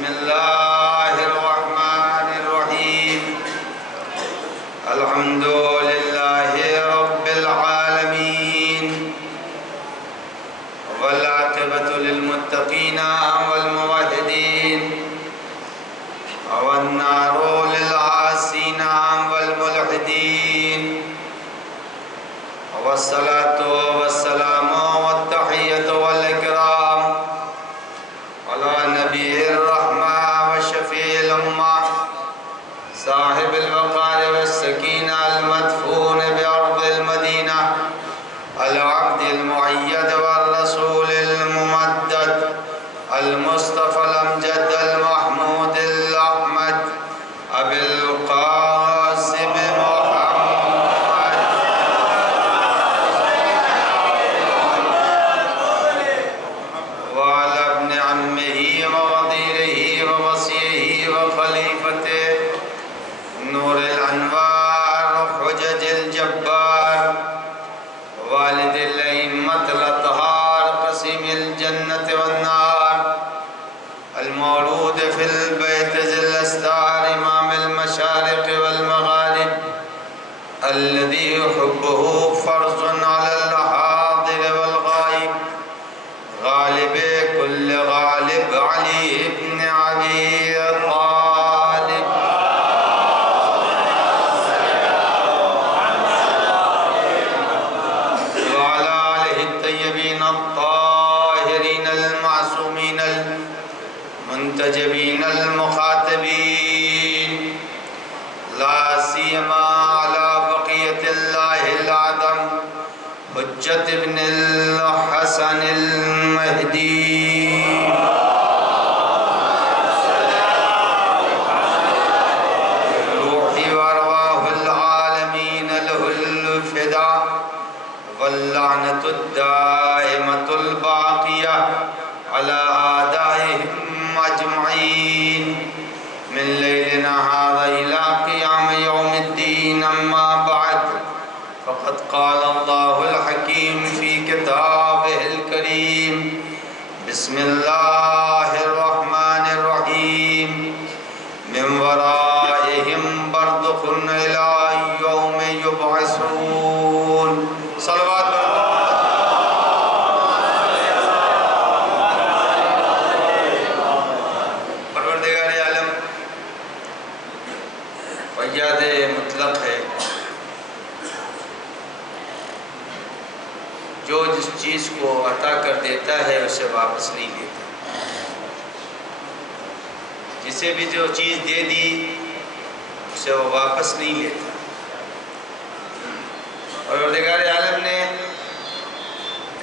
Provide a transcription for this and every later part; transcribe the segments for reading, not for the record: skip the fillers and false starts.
بسم الله الرحمن الرحيم الحمد لله رب العالمين والعاقبة للمتقين والموحدين والنار للعاصين والملحدين والصلاة والسلام والتحية والإكرام على نبي الرحمة وشفيع الأمة صاحب الوقار والسكينة المدفون بأرض المدينة العبد المؤيد والرسول الممدد المصطفى الأمجد المحمود الأحمد أبي القاسم وعلى ابن عمه ووزيره ووصيه وخليفته نور الأنوار حجج الجبار والد الأئمة الأطهار قسيم الجنة والنار المولود في البيت ذي الأستار إمام المشارق والمغارب الذي حبه فرض على الحاضر والغائب غالب كل غالب علي بن أبي طالب وعلى آله الطيبين الطاهرين المعصومين المنتجبين المخاطبين لا سيما على بقية الله العظم حجة ابن الحسن المهدي روحي وارواح العالمين له الفداء واللعنة الدائمة الباقية على أعدائهم أجمعين من ليلنا هذا إلى قيام يوم الدين أما بعد فقد قال الله الحكيم في كتابه الكريم بسم الله الرحمن الرحيم من ورائهم برزخ إلى يوم يبعثون صلوات پروردگار عالم فیاض مطلق ہے جو جس چیز کو عطا کر دیتا ہے اسے واپس نہیں لیتا جسے بھی جو چیز دے دی اسے وہ واپس نہیں لیتا اور پروردگار عالم نے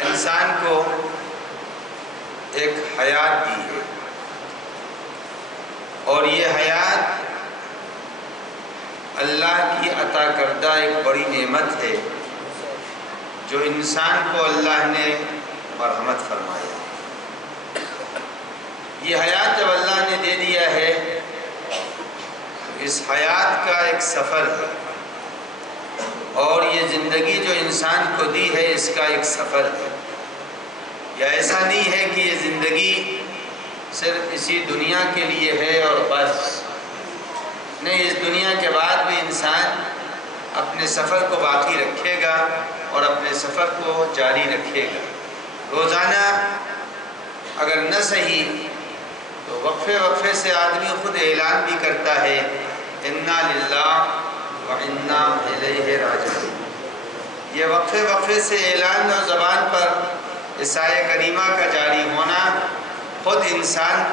انسان کو ایک حیات دی ہے اور یہ حیات اللہ کی عطا کردہ ایک بڑی نعمت ہے جو انسان کو اللہ نے مرحمت فرمایا یہ حیات جب اللہ نے دے دیا ہے اس حیات کا ایک سفر ہے اور یہ زندگی جو انسان کو دی ہے اس کا ایک سفر ہے یا ایسا نہیں ہے کہ یہ زندگی صرف اسی دنیا کے لیے ہے اور بس نہیں اس دنیا کے بعد بھی انسان اپنے سفر کو باقی رکھے گا اور اپنے سفر کو جاری رکھے گا روزانہ اگر نہ صحیح تو وقفے وقفے سے آدمی خود اعلان بھی کرتا ہے انا للہ و انا الیہ راجعون یہ وقفے وقفے سے اعلان اور زبان پر اس آیہ کریمہ کا جاری ہونا خود انسان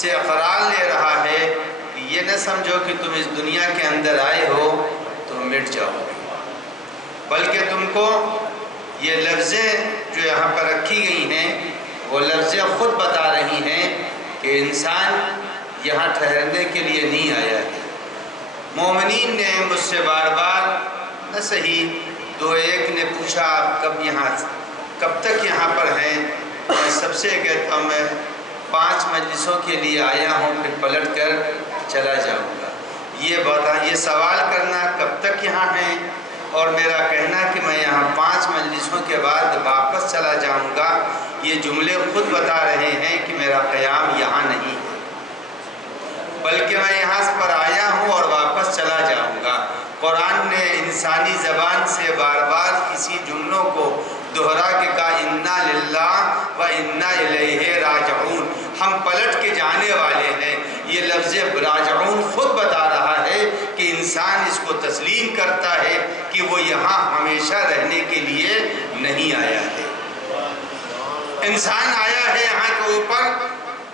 سے اقرار لے رہا ہے کہ یہ نہ سمجھو کہ تم اس دنیا کے اندر آئے ہو تو مٹ جاؤ گے بلکہ تم کو یہ لفظیں جو یہاں پر رکھی گئی ہیں وہ لفظیں خود بتا رہی ہیں کہ انسان یہاں ٹھہرنے کے لیے نہیں آیا ہے مومنین نے مجھ سے بار بار نہ صحیح دو ایک نے پوچھا آپ کب تک یہاں پر ہیں میں سب سے کہتا ہوں میں 5 مجلسوں کے لیے آیا ہوں پھر پلٹ کر چلا جاؤں گا یہ سوال کرنا کب تک یہاں ہیں اور میرا کہنا کہ میں یہاں 5 مجلسوں کے بعد واپس چلا جاؤں گا یہ جملے خود بتا رہے ہیں کہ میرا قیام یہاں نہیں ہے انسانی زبان سے بار بار کسی جملوں کو دہرا کے کہا انا للہ و انا الیہ راجعون، ہم پلٹ کے جانے والے ہیں، یہ لفظ راجعون خود بتا رہا ہے کہ انسان اس کو تسلیم کرتا ہے کہ وہ یہاں ہمیشہ رہنے کے لیے نہیں آیا ہے۔ انسان آیا ہے یہاں کے اوپر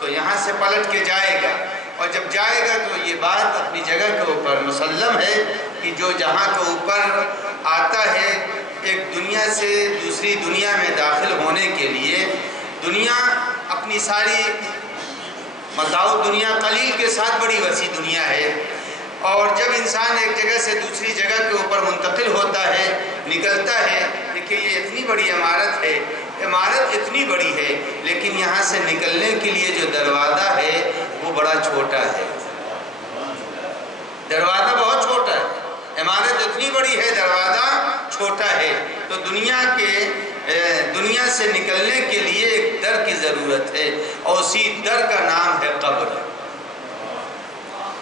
تو یہاں سے پلٹ کے جائے گا، اور جب جائے گا تو یہ بات اپنی جگہ کے اوپر مسلم ہے کہ جو جہاں کے اوپر آتا ہے ایک دنیا سے دوسری دنیا میں داخل ہونے کے لیے، دنیا اپنی ساری متاع دنیا قلیل کے ساتھ بڑی وسیع دنیا ہے، اور جب انسان ایک جگہ سے دوسری جگہ کے اوپر منتقل ہوتا ہے، نکلتا ہے، دیکھیں یہ اتنی بڑی عمارت ہے، عمارت اتنی بڑی ہے، لیکن یہاں سے نکلنے کے لیے جو دروازہ ہے وہ بڑا چھوٹا ہے، دروازہ بہت چھوٹا ہے، عمارت اتنی بڑی ہے، دروازہ چھوٹا ہے، تو دنیا سے نکلنے کے لیے ایک در کی ضرورت ہے، اور اسی در کا نام ہے قبر۔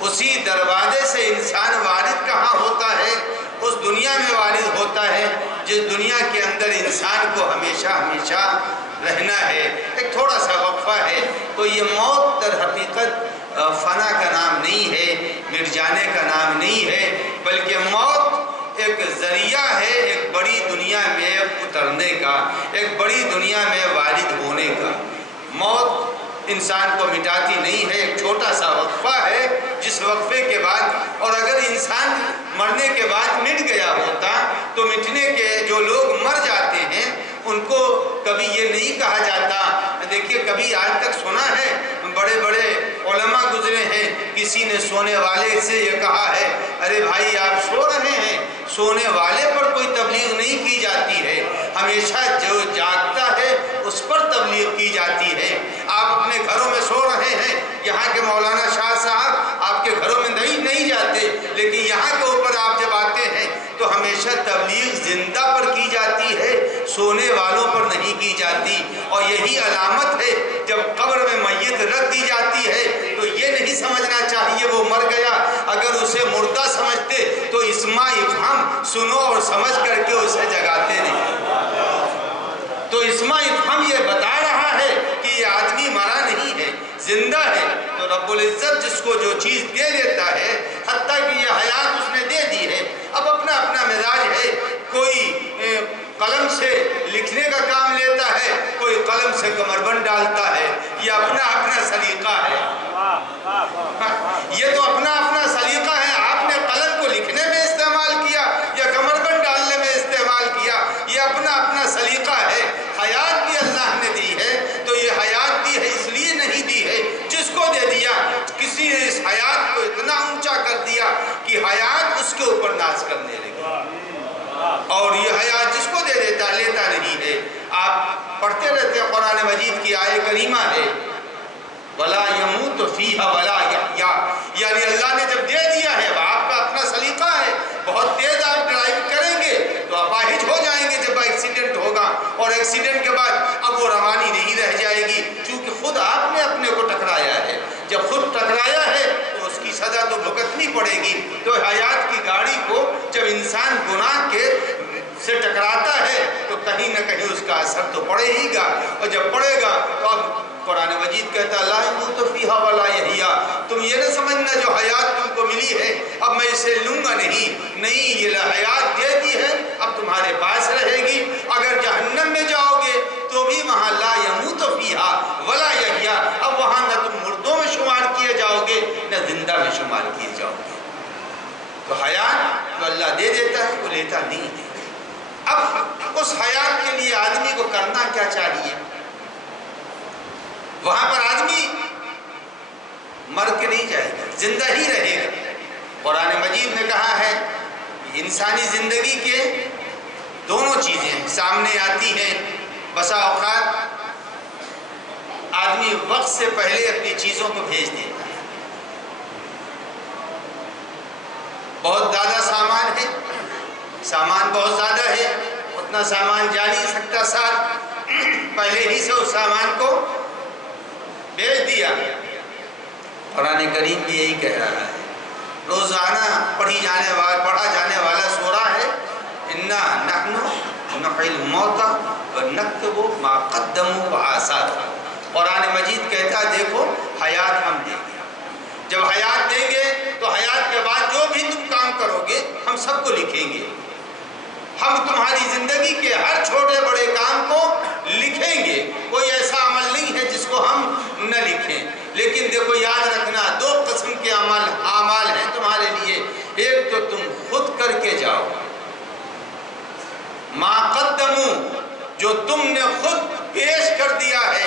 اسی دروازے سے انسان وارد کہاں ہوتا ہے؟ اس دنیا میں وارد ہوتا ہے جس دنیا کے اندر انسان کو ہمیشہ ہمیشہ رہنا ہے، ایک تھوڑا سا وقفہ ہے۔ تو یہ موت در حقیقت فنا کا نام نہیں ہے، مٹ جانے کا نام نہیں ہے، بلکہ موت ایک ذریعہ ہے ایک بڑی دنیا میں اترنے کا، ایک بڑی دنیا میں وارد ہونے کا۔ موت انسان کو مٹاتی نہیں ہے، ایک چھوٹا سا وقفہ ہے جس وقفے کے بعد، اور اگر انسان مرنے کے بعد مٹ گیا ہوتا تو مٹنے کے جو لوگ مر جاتے ہیں ان کو کبھی یہ نہیں کہا جاتا، دیکھیے کبھی آج تک سنا ہے بڑے بڑے علماء گزرے ہیں، کسی نے سونے والے سے یہ کہا ہے ارے بھائی آپ سو رہے ہیں، سونے والے پر کوئی تبلیغ نہیں کی جاتی ہے، ہمیشہ جو جاگتا ہے اس پر تبلیغ کی جاتی ہے۔ آپ اپنے گھروں میں سو رہے ہیں، یہاں کے مولانا شاہ صاحب آپ کے گھروں میں نہیں جاتے، لیکن یہاں کے اوپر آپ جب آتے ہیں تو ہمیشہ تبلیغ زندہ پر کی جاتی ہے، سونے والوں پر نہیں کی جاتی، اور یہی علامت ہے جب قبر میں میت رکھ دی جاتی ہے تو یہ نہیں سمجھنا چاہیے وہ مر گیا، اگر اسے مردہ سمجھتے تو اسماء افہام سنو اور سمجھ کر کے اسے جگاتے نہیں۔ تو اسماء افہام یہ بتا رہا ہے کہ یہ آدمی مرا نہیں ہے، زندہ ہے، تو رب العزت جس کو جو چیز دے دیتا ہے، حتیٰ کہ یہ حیات اس نے دے دی ہے، اب اپنا اپنا مزاج ہے، کوئی قلم سے لکھنے کا کام لیتا ہے، کوئی قلم سے کمربند ڈالتا ہے، یہ اپنا اپنا سلیقہ ہے، یہ تو اپنا اپنا سلیقہ ہے، آپ نے قلم کو لکھنے میں استعمال کیا یا کمربند ڈالنے میں استعمال کیا، یہ اپنا اپنا سلیقہ ہے۔ حیات بھی اللہ نے دی ہے تو یہ حیات دی ہے اس لیے نہیں دی ہے، جس کو دے دیا کسی نے اس حیات کو اتنا اونچا کر دیا کہ حیات اس کے اوپر ناز کرنے لگی، اور یہ حیات جس کو دے دیتا لیتا نہیں ہے۔ آپ پڑھتے رہتے ہیں قرآن مجید کی آیت کریمہ ہے وَلَا يَمُوتُ فِيهَا وَلَا يَحْيَا، یعنی اللہ نے جب دے دیا ہے، آپ کا اپنا سلیقہ ہے، بہت تیز آپ ڈرائیو کریں گے تو اپاہج ہو جائیں گے جب ایکسیڈنٹ ہوگا، اور ایکسیڈنٹ کے بعد اب وہ روانی نہیں رہ جائے گی، چونکہ خود آپ نے اپنے کو ٹکرایا ہے، جب خود ٹکرایا ہے تو اس کی سزا تو بھگتنی پڑے گی۔ تو حیات کی گاڑی کو جب انسان گناہ کے سے ٹکراتا ہے تو کہیں نہ کہیں اس کا اثر تو پڑے ہی گا، اور جب پڑے گا تو اب قرآن مجید کہتا ہے لا يموت فیہا ولا یحیا، تم یہ نہ سمجھنا جو حیات تم کو ملی ہے اب میں اسے لوں گا نہیں، یہ حیات دے دی ہے اب تمہارے پاس رہے گی، اگر جہنم میں جاؤ گے تو بھی وہاں لا يموت فیہا ولا یحیا، اب وہاں نہ تم مردوں میں شمار کیے جاؤ گے نہ زندہ میں شمار کیے جاؤ گے۔ تو حیات جو اللہ دے دیتا ہے وہ لیتا نہیں ہے۔ اب اس حیات کے لیے آدمی کو کرنا کیا چاہیے؟ وہاں پر آدمی مر کے نہیں جائے گا، زندہ ہی رہے گا۔ قرآن مجید نے کہا ہے انسانی زندگی کے دونوں چیزیں سامنے آتی ہیں، بسا اوقات آدمی وقت سے پہلے اپنی چیزوں کو بھیج دیتا ہے، بہت زیادہ سامان ہے، سامان بہت زیادہ ہے، اتنا سامان جا نہیں سکتا ساتھ، پہلے ہی سے اس سامان کو بھیج دیا۔ قرآن کریم بھی یہی کہہ رہا ہے روزانہ پڑھا جانے والا سورہ ہے اِنَّا نَحْنُ نُحْيِي الْمَوْتَى وَنَكْتُبُ مَا قَدَّمُوا وَآثَارَهُمْ۔ قرآن مجید کہتا ہے دیکھو حیات ہم دیں گے، جب حیات دیں گے تو حیات کے بعد جو بھی تم کام کرو گے ہم سب کو لکھیں گے، ہم تمہاری زندگی کے ہر چھوٹے بڑے کام کو لکھیں گے، کوئی ایسا عمل نہیں ہے جس کو ہم نہ لکھیں۔ لیکن دیکھو یاد رکھنا دو قسم کے اعمال ہیں تمہارے لیے، ایک تو تم خود کر کے جاؤ، ما قدمو جو تم نے خود پیش کر دیا ہے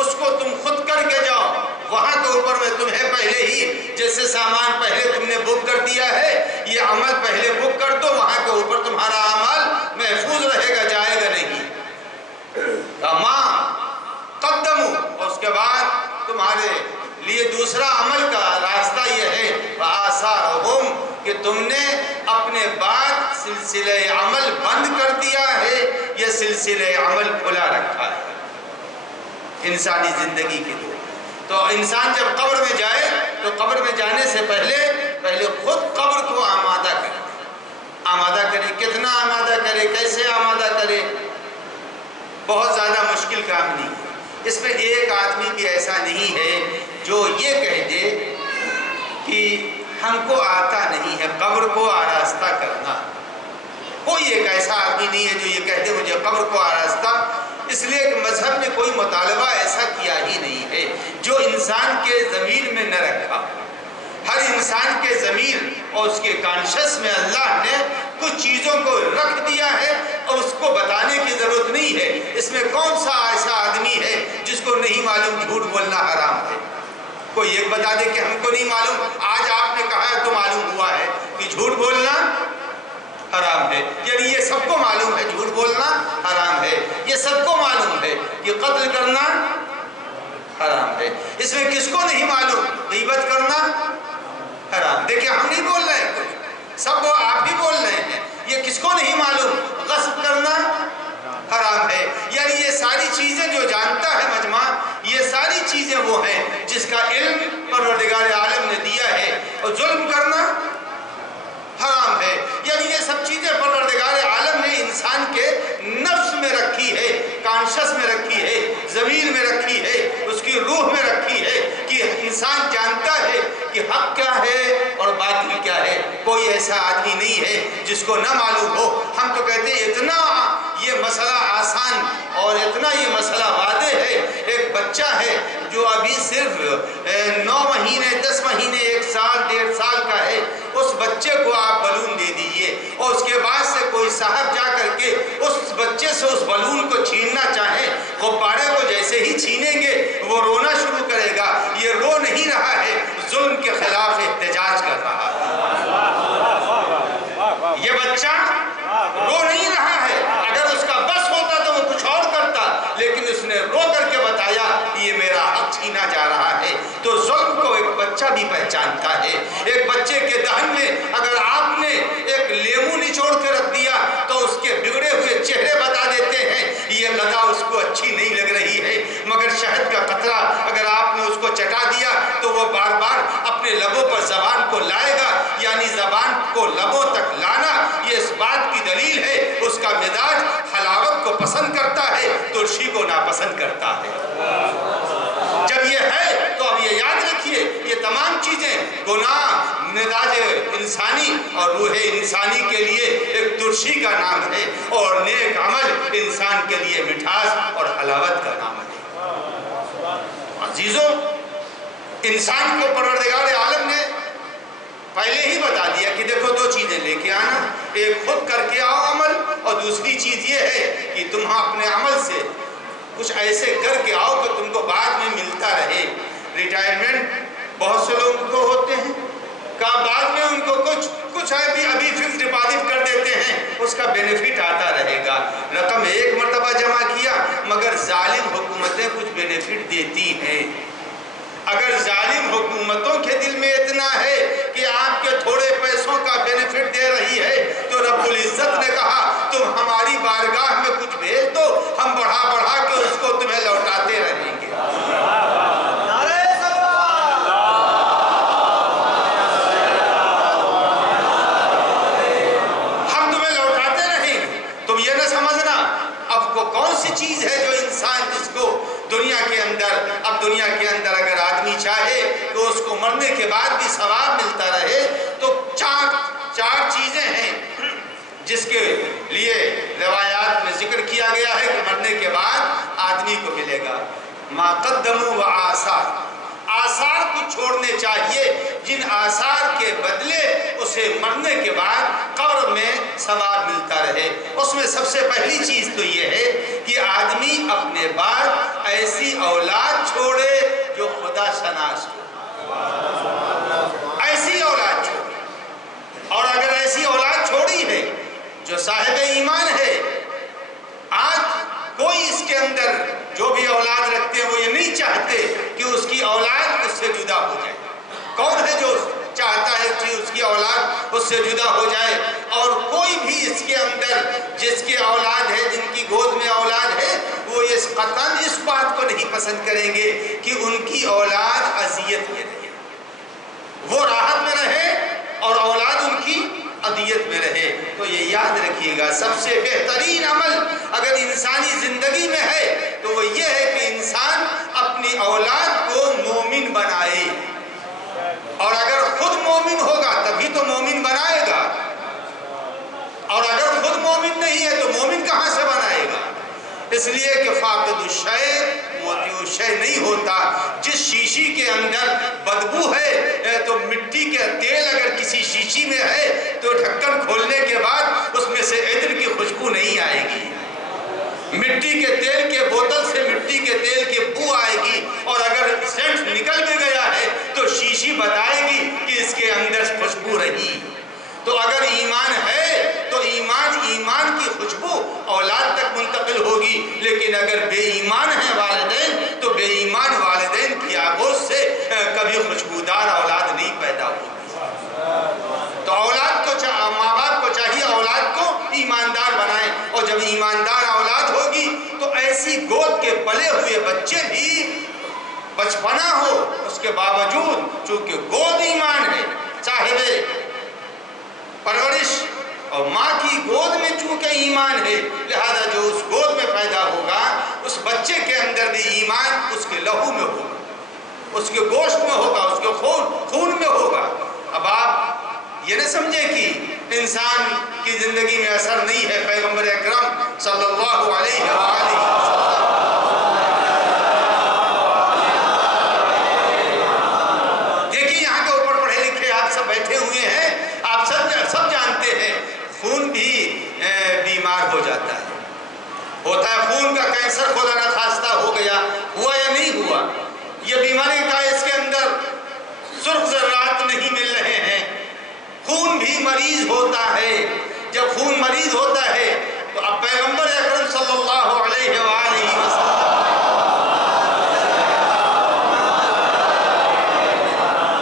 اس کو تم خود کر کے جاؤ، وہاں کے اوپر میں تمہیں پہلے ہی جیسے سامان پہلے تم نے بک کر دیا ہے یہ عمل پہلے بک کر دو، وہاں کے اوپر تمہارا عمل محفوظ رہے گا، جائے گا نہیں۔ ما قدمو، اور اس کے بعد تمہارے لیے دوسرا عمل کا راستہ یہ ہے وآثارہم کہ تم نے اپنے بعد سلسلہ عمل بند کر دیا ہے، یہ سلسلہ عمل کھلا رکھا ہے انسانی زندگی کے لیے۔ تو انسان جب قبر میں جائے تو قبر میں جانے سے پہلے خود قبر کو آمادہ کرے، کتنا آمادہ کرے، کیسے آمادہ کرے، بہت زیادہ مشکل کام نہیں ہے۔ اس میں ایک آدمی بھی ایسا نہیں ہے جو یہ کہہ دے کہ ہم کو آتا نہیں ہے قبر کو آراستہ کرنا، کوئی ایک ایسا آدمی نہیں ہے جو یہ کہہ دے مجھے قبر کو آراستہ، اس لیے کہ مذہب نے کوئی مطالبہ ایسا کیا ہی نہیں ہے جو انسان کے ضمیر میں نہ رکھا۔ ہر انسان کے ضمیر اور اس کے کانشس میں اللہ نے کچھ چیزوں کو رکھ دیا ہے اور اس کو بتانے کی ضرورت نہیں ہے۔ اس میں کون سا ایسا آدمی ہے جس کو نہیں معلوم جھوٹ بولنا حرام ہے؟ کوئی ایک بتا دے کہ ہم کو نہیں معلوم، آج آپ نے کہا ہے تو معلوم ہوا ہے کہ جھوٹ بولنا حرام ہے، یعنی یہ سب کو معلوم ہے جھوٹ بولنا حرام ہے، یہ سب کو معلوم ہے کہ قتل کرنا حرام ہے۔ اس میں کس کو نہیں معلوم غیبت کرنا حرام؟ دیکھیں ہم نہیں بول رہے ہیں کچھ، سب وہ آپ ہی بول رہے ہیں، یہ کس کو نہیں معلوم غصب کرنا حرام ہے؟ یعنی یہ ساری چیزیں جو جانتا ہے مجمع، یہ ساری چیزیں وہ ہیں جس کا علم پروردگار عالم نے دیا ہے، اور ظلم کرنا حرام ہے۔ یعنی یہ سب چیزیں پروردگار عالم نے انسان کے نفس میں رکھی ہے، کانشس میں رکھی ہے، ضمیر میں رکھی ہے، اس کی روح میں رکھی ہے کہ انسان جانتا ہے کہ حق کیا ہے اور باطل کیا ہے۔ کوئی ایسا آدمی نہیں ہے جس کو نہ معلوم ہو۔ ہم تو کہتے ہیں اتنا یہ مسئلہ آسان اور اتنا یہ مسئلہ واضح ہے، ایک بچہ ہے جو ابھی صرف 9 مہینے 10 مہینے 1 سال 1.5 سال کا ہے، اس بچے کو آپ بلون دے دیجئے اور اس کے بعد سے کوئی صاحب جا کر کے اس بچے سے اس بلون کو چھیننا چاہے، غبارے کو جیسے ہی چھینیں گے وہ رونا شروع کرے گا۔ یہ رو نہیں رہا ہے، ظلم کے خلاف احتجاج کر رہا ہے۔ یہ بچہ رو نہیں رہا ہے، اگر اس کا بس ہوتا تو وہ کچھ اور کرتا، لیکن اس نے رو کر کے بتایا یہ میرا حق چھینا جا رہا ہے۔ تو ظلم کو ایک بچہ بھی پہچانتا ہے۔ ایک بچے کے دہن میں اگر آپ نے ایک لیمو نچوڑ کے رکھ دیا تو اس کے بگڑے ہوئے چہرے بتا دیتے ہیں یہ غذا اس کو اچھی نہیں لگ رہی ہے، مگر شہد کا قطرہ اگر آپ نے اس کو چٹا دیا تو وہ بار بار اپنے لبوں پر زبان کو لائے گا۔ یعنی زبان کو لبوں تک لانا یہ اس بات کی دلیل ہے اس کا مزاج حلاوت کو پسند کرتا ہے، ترشی کو ناپسند کرتا ہے۔ جب یہ ہے تو اب یہ یاد رکھیے یہ تمام چیزیں گناہ مزاج انسانی اور روح انسانی کے لیے ایک ترشی کا نام ہے، اور نیک عمل انسان کے لیے مٹھاس اور حلاوت کا نام ہے۔ عزیزوں، انسان کو پروردگار عالم نے پہلے ہی بتا دیا کہ دیکھو 2 چیزیں لے کے آنا، ایک خود کر کے آؤ عمل، اور دوسری چیز یہ ہے کہ تم اپنے عمل سے کچھ ایسے کر کے آؤ کہ تم کو بعد میں ملتا رہے۔ ریٹائرمنٹ بہت سے لوگوں کو ہوتے ہیں، بعد میں ان کو کچھ ابھی فکس ڈپازٹ کر دیتے ہیں، اس کا بینیفٹ آتا رہے گا۔ رقم 1 مرتبہ جمع کیا، مگر ظالم حکومتیں کچھ بینیفٹ دیتی ہیں۔ اگر ظالم حکومتوں کے دل میں اتنا ہے کہ آپ کے تھوڑے پیسوں کا بینیفٹ دے رہی ہے تو رب العزت نے کہا تم ہماری بارگاہ میں کچھ بھیج دو، ہم بڑھا بڑھا کے اس کو تمہیں لوٹاتے رہیں گے۔ مرنے کے بعد بھی ثواب ملتا رہے، تو چار چیزیں ہیں جس کے لیے روایات میں ذکر کیا گیا ہے کہ مرنے کے بعد آدمی کو ملے گا۔ ما قدموا و آثار کو چھوڑنے چاہیے جن آثار کے بدلے اسے مرنے کے بعد قبر میں ثواب ملتا رہے۔ اس میں سب سے پہلی چیز تو یہ ہے کہ آدمی اپنے بعد ایسی اولاد چھوڑے جو خدا شناس ہو، ایسی اولاد چھوڑے۔ اور اگر ایسی اولاد چھوڑی ہے جو صاحب ایمان ہے، آج کوئی اس کے اندر جو بھی اولاد رکھتے ہیں وہ یہ نہیں چاہتے کہ اس کی اولاد اس سے جدا ہو جائے۔ کون ہے جو چاہتا ہے کہ اس کی اولاد اس سے جدا ہو جائے؟ اور کوئی بھی اس کے اندر جس کی اولاد ہے، جن کی گود میں اولاد ہے، وہ قطعاً اس بات کو نہیں پسند کریں گے کہ ان کی اولاد اذیت میں رہے، وہ راحت میں رہے اور اولاد ان کی اذیت میں رہے۔ تو یہ یاد رکھیے گا، سب سے بہترین عمل اگر انسانی زندگی میں ہے تو وہ یہ ہے کہ انسان اپنی اولاد کو مومن بنائے، اور اگر خود مومن ہوگا تبھی تو مومن بنائے گا، اور اگر خود مومن نہیں ہے تو مومن کہاں سے بنائے گا؟ اس لیے کہ فاقد الشیء موتی الشیء نہیں ہوتا۔ جس شیشی کے اندر بدبو ہے تو مٹی کے تیل اگر کسی شیشی میں ہے تو ڈھکن کھولنے کے بعد اس میں سے عطر کی خوشبو نہیں آئے گی۔ مٹی کے تیل کے بوتل سے مٹی کے تیل کی بو آئے گی، اور اگر سینٹ نکل بھی گیا ہے تو شیشی بتائے گی کہ اس کے اندر خوشبو رہی۔ تو اگر ایمان ہے تو ایمان کی خوشبو اولاد تک منتقل ہوگی، لیکن اگر بے ایمان ہیں والدین تو بے ایمان والدین کی آگوش سے کبھی خوشبودار اولاد نہیں پیدا ہوگی۔ تو اولاد کو ماں باپ کو چاہیے اولاد کو ایماندار بنائیں، اور جب ایماندار اولاد ہوگی تو ایسی گود کے پلے ہوئے بچے بھی بچپنا ہو اس کے باوجود چونکہ گود ایمان ہے، صاحب پرورش اور ماں کی گود میں چونکہ ایمان ہے، لہذا جو اس گود میں پیدا ہوگا اس بچے کے اندر بھی ایمان اس کے لہو میں ہوگا، اس کے گوشت میں ہوگا، اس کے خون میں ہوگا۔ اب آپ یہ نہ سمجھے کہ انسان کی زندگی میں اثر نہیں ہے۔ پیغمبر اکرم صلی اللہ علیہ وآلہ وسلم دیکھیے یہاں کے اوپر پڑھے لکھے آپ سب بیٹھے ہوئے ہیں، آپ سب جانتے ہیں خون بھی بیمار ہو جاتا ہے، ہوتا ہے خون کا کینسر خدا نہ خواستہ ہو گیا، ہوا یا نہیں ہوا؟ یہ بیماری کا اس کے اندر سرخ ذرات نہیں مل رہے ہیں، خون بھی مریض ہوتا ہے۔ جب خون مریض ہوتا ہے تو اب پیغمبر اکرم صلی اللہ علیہ وآلہ وسلم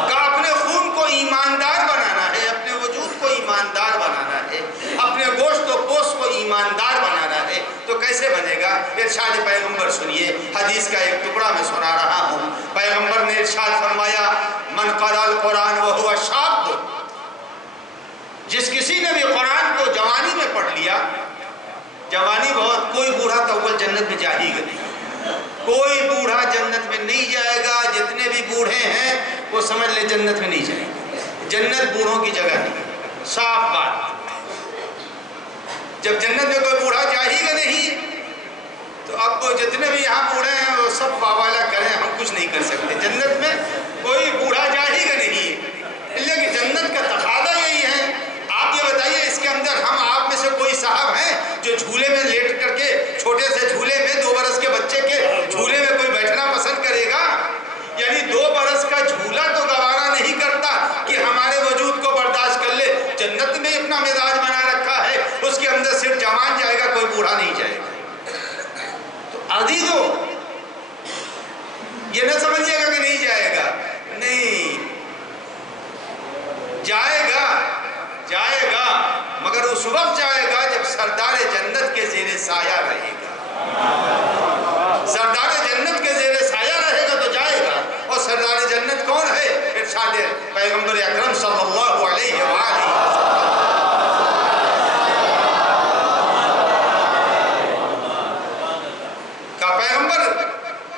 کا اپنے خون کو ایماندار بنانا ہے، اپنے وجود کو ایماندار بنانا ہے، اپنے گوشت و پوست کو ایماندار بنانا ہے، تو کیسے بنے گا؟ ارشاد پیغمبر سنیے، حدیث کا ایک ٹکڑا میں سنا رہا ہوں۔ پیغمبر نے ارشاد فرمایا، من قرأ القرآن وهو شاب، جس کسی نے بھی قرآن کو جوانی میں پڑھ لیا، جوانی بہت، کوئی بوڑھا تو اول جنت میں جا ہی گا نہیں، کوئی بوڑھا جنت میں نہیں جائے گا، جتنے بھی بوڑھے ہیں وہ سمجھ لے جنت میں نہیں جائیں گے، جنت بوڑھوں کی جگہ نہیں، صاف بات۔ جب جنت میں کوئی بوڑھا جا ہی گا نہیں تو اب جتنے بھی یہاں بوڑھے ہیں وہ سب باوالا کریں، ہم کچھ نہیں کر سکتے، جنت میں کوئی بوڑھا جا ہی گا نہیں، اس لیے کہ جنت کا تقاضا یہی ہے۔ آپ یہ بتائیے اس کے اندر ہم آپ میں سے کوئی صاحب ہیں جو جھولے میں لیٹ کر کے، چھوٹے سے جھولے میں 2 برس کے بچے کے جھولے میں کوئی بیٹھنا پسند کرے گا؟ یعنی 2 برس کا جھولا تو گوارا نہیں کرتا کہ ہمارے وجود کو برداشت کر لے۔ جنت میں اتنا مزاج بنا رکھا ہے، اس کے اندر صرف جوان جائے گا، کوئی بوڑھا نہیں جائے گا۔ تو عزیزو یہ نہ سمجھیے گا کہ نہیں جائے گا، نہیں جائے گا، جائے گا، مگر اس وقت جائے گا جب سردار جنت کے زیر سایہ رہے گا۔ سردار جنت کے زیر سایہ رہے گا تو جائے گا۔ اور سردار جنت کون ہے؟ ارشاد پیغمبر اکرم صلی اللہ علیہ وآلہ وسلم کا پیغمبر،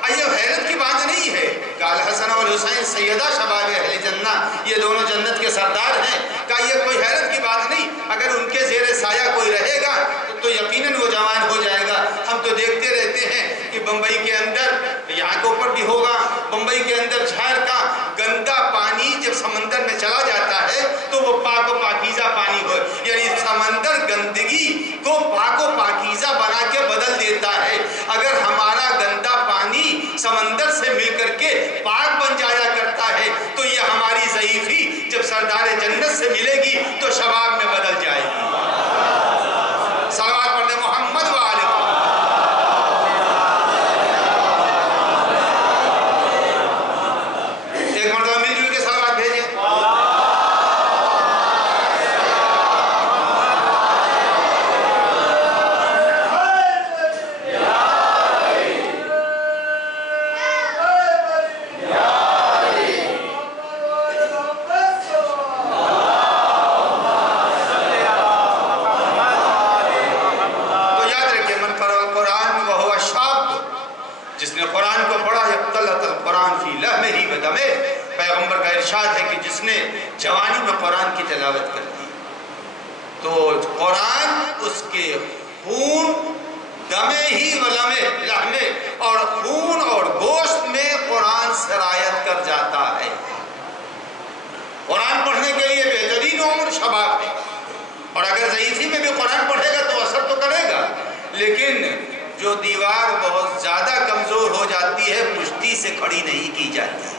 یہ حیرت کی بات نہیں ہے کہ الحسن والحسین سیدہ شباب اہل جنت یہ دونوں جنت کے سردار ہیں، کہا یہ کوئی حیرت کی بات نہیں، اگر ان کے زیر سایہ کوئی رہے گا تو یقیناً وہ جوان ہو جائے گا۔ ہم تو دیکھتے رہتے ہیں کہ بمبئی کے اندر، یہاں کے اوپر بھی ہوگا، بمبئی کے اندر جھاڑ کا گندا پانی جب سمندر میں چلا جاتا ہے تو وہ پاک و پاکیزہ پانی ہو، یعنی سمندر گندگی کو پاک و پاکیزہ بنا کے بدل دیتا ہے۔ اگر ہمارا گندا پانی سمندر سے مل کر کے پاک بن جایا کرتا ہے تو یہ ہماری ضعیفی جب سردار جنت سے ملے گی تو شباب میں بدل جائے گی۔ صلوات پڑھ دیں محمد و آلہ۔ ایک مرتبہ مل جل کے صلوات بھیجیں۔ جس نے قرآن کو پڑھا یقتلت القرآن فی لحمہ و دمہ، پیغمبر کا ارشاد ہے کہ جس نے جوانی میں قرآن کی تلاوت کر دی تو قرآن اس کے خون دمہ ہی و لحمہ اور خون اور گوشت میں قرآن سرایت کر جاتا ہے۔ قرآن پڑھنے کے لیے بہترین عمر شباب ہے، اور اگر ضعیفی میں بھی قرآن پڑھے گا تو اثر تو کرے گا، لیکن جو دیوار بہت زیادہ کمزور ہو جاتی ہے پشتی سے کھڑی نہیں کی جاتی،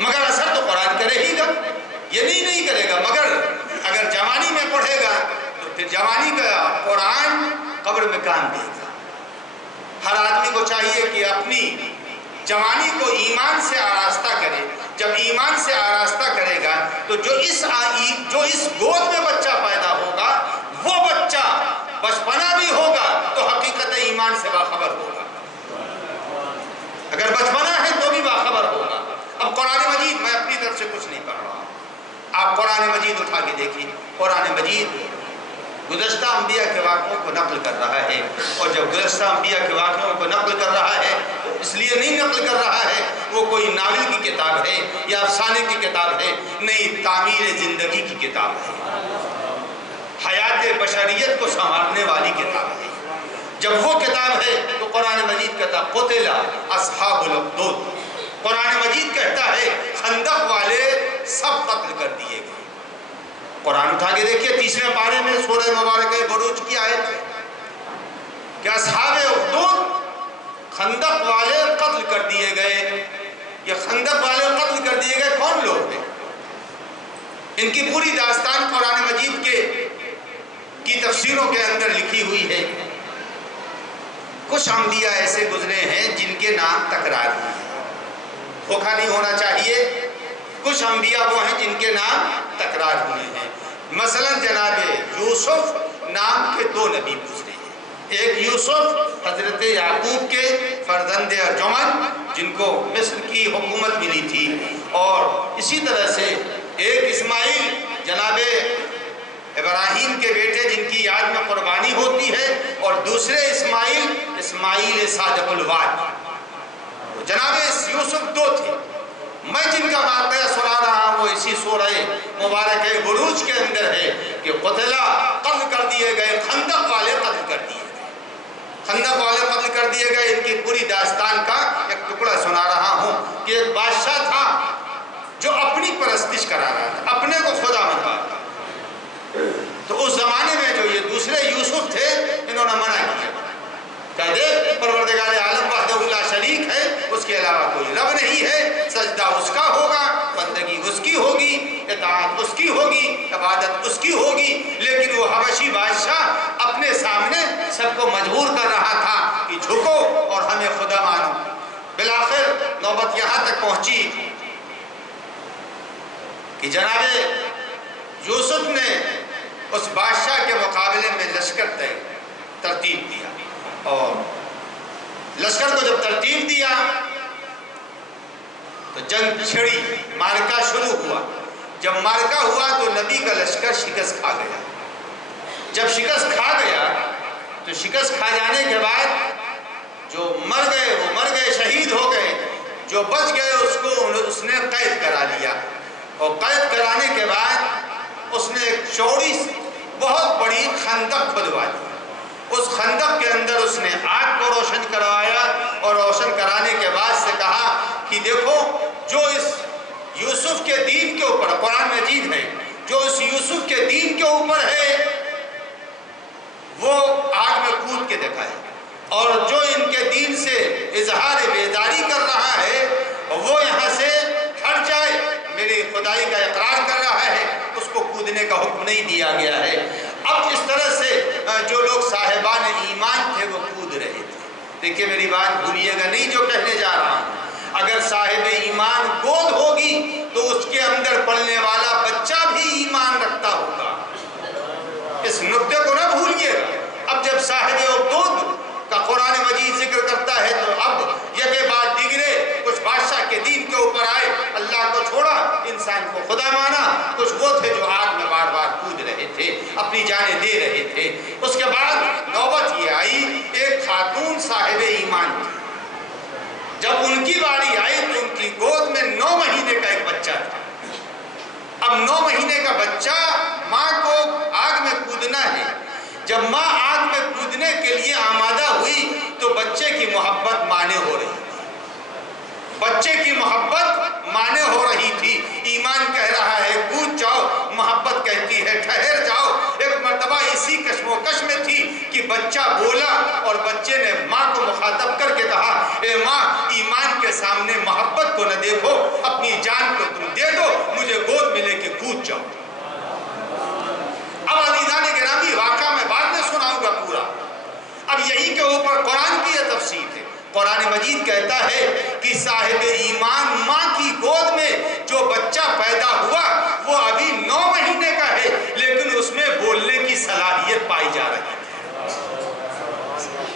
مگر اثر تو قرآن کرے ہی گا، یہ نہیں کرے گا، مگر اگر جوانی میں پڑھے گا تو پھر جوانی کا قرآن قبر میں کام دے گا۔ ہر آدمی کو چاہیے کہ اپنی جوانی کو ایمان سے آراستہ کرے، جب ایمان سے آراستہ کرے گا تو جو اس گود میں بچہ پیدا ہوگا وہ بچہ بچپنا بھی ہوگا تو حقیقت ایمان سے باخبر ہوگا، اگر بچپنا ہے تو بھی باخبر ہوگا۔ اب قرآن مجید، میں اپنی طرف سے کچھ نہیں پڑھ رہا ہوں، آپ قرآن مجید اٹھا کے دیکھیں، قرآن مجید گزشتہ انبیاء کے واقعوں کو نقل کر رہا ہے، اور جب گزشتہ انبیاء کے واقعوں کو نقل کر رہا ہے تو اس لیے نہیں نقل کر رہا ہے وہ کوئی ناول کی کتاب ہے یا افسانے کی کتاب ہے، نہیں، تعمیر زندگی کی کتاب ہے، حیات بشریت کو سنوارنے والی کتاب ہے۔ جب وہ کتاب ہے تو قرآن مجید کہتا قتل اصحاب الاخدود، قرآن مجید کہتا ہے خندق والے سب قتل کر دیے گئے۔ قرآن اٹھا کے دیکھیے 30ویں پارے میں سورہ مبارکہ بروج کی آیت ہے کہ اصحاب اخدود خندق والے قتل کر دیے گئے۔ یہ خندق والے قتل کر دیے گئے کون لوگ ہیں؟ ان کی پوری داستان قرآن مجید کی تفسیروں کے اندر لکھی ہوئی ہے۔ کچھ انبیاء ایسے گزرے ہیں جن کے نام تکرار ہوئے ہیں، دھوکہ نہیں ہونا چاہیے، کچھ انبیاء وہ ہیں جن کے نام تکرار ہوئے ہیں۔ مثلا جناب یوسف نام کے 2 نبی گزرے ہیں، ایک یوسف حضرت یعقوب کے فرزند ارجمند جن کو مصر کی حکومت ملی تھی، اور اسی طرح سے ایک اسماعیل جناب ابراہیم کے بیٹے جن کی یاد میں قربانی ہوتی ہے، اور دوسرے اسماعیل صادق الوعد۔ جناب یوسف 2 تھے، میں جن کا واقعہ سنا رہا ہوں وہ اسی سورہ مبارکہ بروج کے اندر ہے کہ قتل کر دیے گئے، خندق والے قتل کر دیے گئے، خندق والے قتل کر دیے گئے۔ ان کی پوری داستان کا ایک ٹکڑا سنا رہا ہوں کہ ایک بادشاہ تھا جو اپنی پرستش کرا رہا تھا، اپنے کو خدا منوا تھا، تو اس زمانے میں جو یہ دوسرے یوسف تھے انہوں نے منع کیا، کہا دیکھ پروردگار عالم وحدہ لا شریک ہے، اس کے علاوہ کوئی رب نہیں ہے، سجدہ اس کا ہوگا، بندگی اس کی ہوگی، اطاعت اس کی ہوگی، عبادت اس کی ہوگی۔ لیکن وہ حبشی بادشاہ اپنے سامنے سب کو مجبور کر رہا تھا کہ جھکو اور ہمیں خدا مانو۔ بالآخر نوبت یہاں تک پہنچی کہ جناب یوسف نے اس بادشاہ کے مقابلے میں لشکر ترتیب دیا، اور لشکر کو جب ترتیب دیا تو جنگ چھڑی، معرکہ شروع ہوا۔ جب معرکہ ہوا تو نبی کا لشکر شکست کھا گیا۔ جب شکست کھا گیا تو شکست کھا جانے کے بعد جو مر گئے وہ مر گئے، شہید ہو گئے، جو بچ گئے اس نے قید کرا لیا۔ کرانے کے بعد اس نے ایک چوڑی بہت بڑی خندق کھدوا دی. اس خندق کے اندر اس نے آگ کو روشن کروایا اور روشن کرانے کے بعد سے کہا کہ دیکھو جو اس یوسف کے دین کے اوپر، قرآن مجید ہے، جو اس یوسف کے دین کے اوپر ہے وہ آگ میں کود کے دکھائے، اور جو ان کے دین سے اظہار بیداری کر رہا ہے وہ یہاں سے ہٹ جائے، میری خدائی کا اقرار کر رہا ہے، اس کو کودنے کا حکم نہیں دیا گیا ہے. اب اس طرح سے جو لوگ صاحبان ایمان تھے وہ کود رہے تھے. دیکھیے میری بات بھولیے گا نہیں جو کہنے جا رہا ہوں. اگر صاحب ایمان گود ہوگی تو اس کے اندر پلنے والا بچہ بھی ایمان رکھتا ہوگا. اس نقطے کو نہ بھولیے گا. اب جب صاحب اخدود کا قرآن مجید ذکر کرتا ہے تو اب یکے بعد دیگرے کچھ بادشاہ کے دین کے اوپر آئے، اللہ کو چھوڑا، انسان کو خدا مانا. کچھ وہ تھے جو آگ میں بار بار کود رہے تھے، اپنی جانیں دے رہے تھے. اس کے بعد نوبت یہ آئی ایک خاتون صاحب ایمان تھی. جب ان کی باری آئی تو ان کی گود میں 9 مہینے کا ایک بچہ تھا. اب 9 مہینے کا بچہ، ماں کو آگ میں کودنا ہے. جب ماں آگ میں کودنے کے لیے آمادہ ہوئی تو بچے کی محبت مانے ہو رہی تھی. بچے کی محبت مانے ہو رہی تھی. ایمان کہہ رہا ہے کود جاؤ، محبت کہتی ہے ٹھہر جاؤ. ایک مرتبہ اسی کشموکش میں تھی کہ بچہ بولا اور بچے نے ماں کو مخاطب کر کے کہا، اے ماں، ایمان کے سامنے محبت کو نہ دیکھو، اپنی جان کو تم دے دو، مجھے گود میں لے کے کود جاؤ. اب عزیزان گرامی واقعہ میں بعد میں سناؤں گا پورا. اب یہی کے اوپر قرآن کی یہ تفسیر ہے. قرآن مجید کہتا ہے کہ صاحب ایمان ماں کی گود میں جو بچہ پیدا ہوا وہ ابھی 9 مہینے کا ہے، لیکن اس میں بولنے کی صلاحیت پائی جا رہی تھی.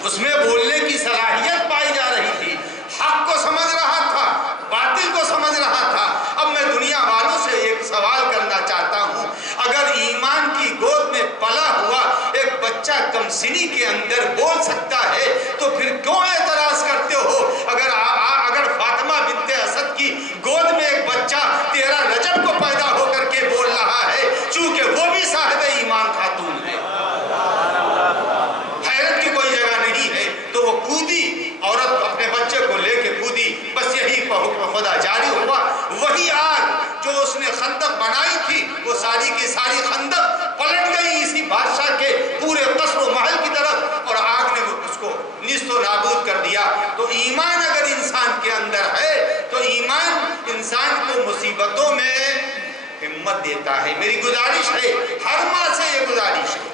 اس میں بولنے کی صلاحیت پائی جا رہی تھی. حق کو سمجھ رہا تھا، باطل کو سمجھ رہا تھا. اب میں دنیا والوں سے ایک سوال کرنا چاہتا ہوں، اگر ایمان کی گود میں پلا ہوا ایک بچہ کم سنی کے اندر بول سکتا ہے تو پھر کیوں اعتراض کرتے ہو؟ اگر فاطمہ بنت اسد کی گود میں ایک بچہ 13 رجب کو پیدا ہو کر کے بول رہا ہے، چونکہ وہ بھی صاحب ایمان خاتون ہے، حیرت کی کوئی جگہ نہیں ہے. تو وہ کودی، عورت اپنے بچے کو لے کے کودی. بس یہی حکم خدا جاری ہوا. وہی آگ جو اس نے خندق بنائی تھی وہ ساری کی ساری خندق پلٹ گئی اسی بادشاہ کے پورے قصر و محل کی طرف، اور آگ نے اس کو نیست و نابود کر دیا. تو ایمان اگر انسان کے اندر ہے تو ایمان انسان کو مصیبتوں میں ہمت دیتا ہے. میری گزارش ہے، ہر ماں سے یہ گزارش ہے،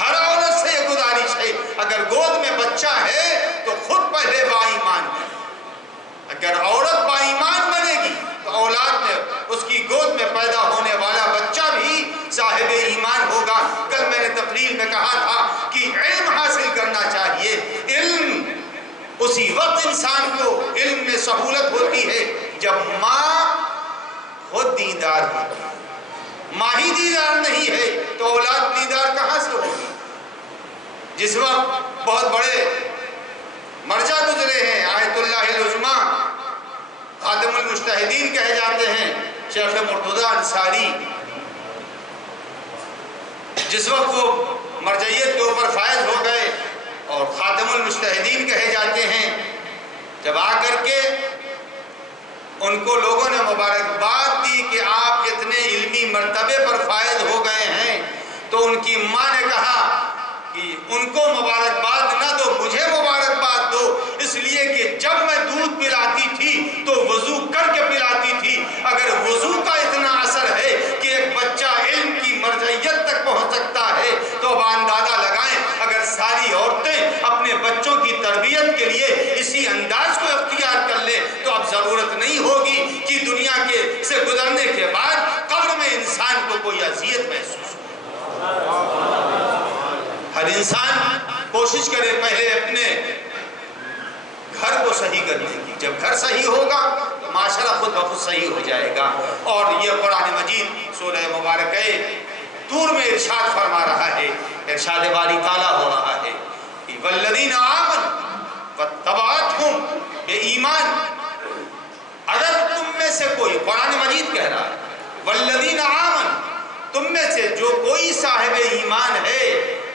ہر عورت سے یہ گزارش ہے، اگر گود میں بچہ ہے تو خود پہلے با ایمان بنے. اگر عورت با ایمان بنے گی تو اولاد میں اس کی گود میں پیدا ہونے والا بچہ بھی صاحب ایمان ہوگا. کل میں نے تقریر میں کہا تھا کہ علم حاصل کرنا چاہیے. علم اسی وقت انسان کو علم میں سہولت ہوتی ہے جب ماں خود دیندار ہوتی ہے. ماں ہی دیندار نہیں ہے تو اولاد دیندار کہاں سے ہوگی؟ جس وقت بہت بڑے مرجع گزرے ہیں، آیت اللہ العظمیٰ، خاتم المجتہدین کہے جاتے ہیں، شیخ مرتضی انصاری، جس وقت وہ مرجعیت کے اوپر فائز ہو گئے اور خاتم المجتہدین کہے جاتے ہیں، جب آ کر کے ان کو لوگوں نے مبارکباد دی کہ آپ اتنے علمی مرتبے پر فائز ہو گئے ہیں، تو ان کی ماں نے کہا کہ ان کو مبارکباد نہ دو، مجھے مبارکباد دو، اس لیے کہ جب میں دودھ پلاتی تھی تو وضو کر کے پلاتی تھی. اگر وضو کا اتنا اثر ہے کہ ایک بچہ علم کی مرجعیت تک پہنچ سکتا ہے تو اب اندازہ لگائیں اگر ساری عورتیں اپنے بچوں کی تربیت کے لیے اسی انداز کو اختیار کر لیں تو اب ضرورت نہیں ہوگی کہ دنیا کے سے گزرنے کے بعد قبر میں انسان کو کوئی اذیت محسوس ہو. ہر انسان کوشش کرے پہلے اپنے گھر کو صحیح کرنے کی. جب گھر صحیح ہوگا تو معاشرہ خود بخود صحیح ہو جائے گا. اور یہ قرآن مجید سورہ مبارکہ طور میں ارشاد فرما رہا ہے، ارشاد باری تعالیٰ ہو رہا ہے کہ والذین آمنوا واتبعتہم، بے ایمان، اگر تم میں سے کوئی، قرآن مجید کہہ رہا ہے والذین آمنوا سے جو کوئی صاحب ایمان ہے،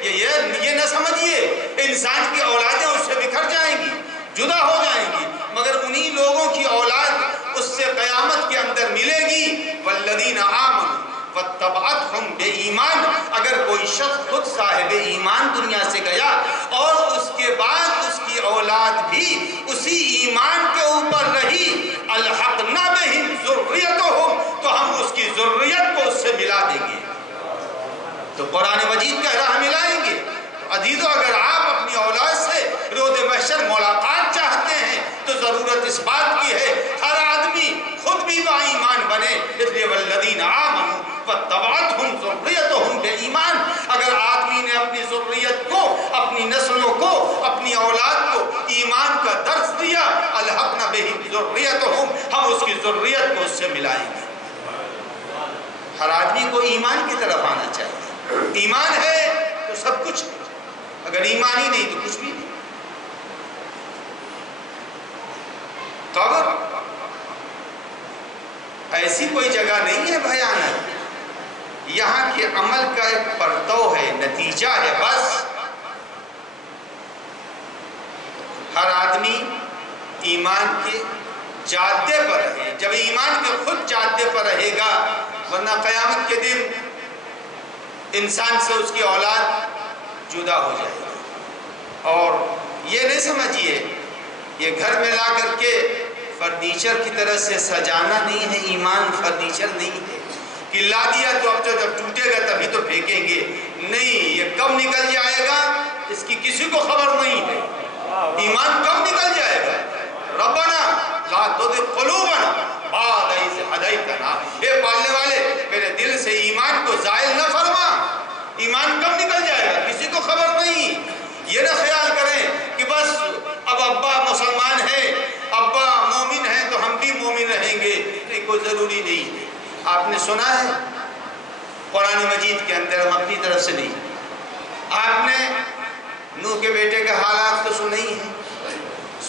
یہ نہ سمجھیے انسان کی اولادیں اس سے بکھر جائیں گی، جدا ہو جائیں گی، مگر انہی لوگوں کی اولاد اس سے قیامت کے اندر ملے گی۔ والذین آمنوا واتبعتہم بے ایمان، اگر کوئی شخص خود صاحب ایمان دنیا سے گیا اور اس کے بعد اس کی اولاد بھی اسی ایمان کے اوپر رہی، الحقنا بہم ذریتہم، تو ہم اس کی ذریت کو اس سے ملا دیں گے۔ تو قرآن مجید کہہ رہا ملائیں گے۔ عزیزو، اگر آپ اپنی اولاد سے روز محشر ملاقات چاہتے ہیں تو ضرورت اس بات کی ہے ہر آدمی خود بھی با ایمان بنے، اس لیے والذین آمنوا واتبعتہم ذریتہم بے ایمان۔ اگر آدمی نے اپنی ذریت کو، اپنی نسلوں کو، اپنی اولاد کو ایمان کا درس دیا، الحقنا بہم ذریتہم، ہم اس کی ذریت کو اس سے ملائیں گے۔ ہر آدمی کو ایمان کی طرف آنا چاہیے۔ ایمان ہے تو سب کچھ، اگر ایمان ہی نہیں تو کچھ بھی نہیں۔ قبر ایسی کوئی جگہ نہیں ہے بھیانک، یہاں کے عمل کا ایک پرتو ہے، نتیجہ ہے بس۔ ہر آدمی ایمان کے جادے پر رہے، جب ایمان کے خود جادے پر رہے گا، ورنہ قیامت کے دن انسان سے اس کی اولاد جدا ہو جائے گی۔ اور یہ نہیں سمجھیے یہ گھر میں لا کر کے فرنیچر کی طرح سے سجانا نہیں ہے، ایمان فرنیچر نہیں ہے کہ لا دیا تو اب جب ٹوٹے گا تبھی تو پھینکیں گے، نہیں، یہ کب نکل جائے گا اس کی کسی کو خبر نہیں ہے۔ ایمان کب نکل جائے گا؟ ربنا لا تزغ قلوبنا بعد اذ ہدیتنا، اے پالنے والے میرے دل سے ایمان کو زائل نہ فرما۔ ایمان کب نکل جائے گا کسی کو خبر نہیں۔ یہ نہ خیال کریں کہ بس اب ابا مسلمان ہے، ابا مومن ہے تو ہم بھی مومن رہیں گے، نہیں، کوئی ضروری نہیں ہے۔ آپ نے سنا ہے قرآن مجید کے اندر، ہم اپنی طرف سے نہیں، آپ نے نوح کے بیٹے کے حالات تو سنے ہی ہیں،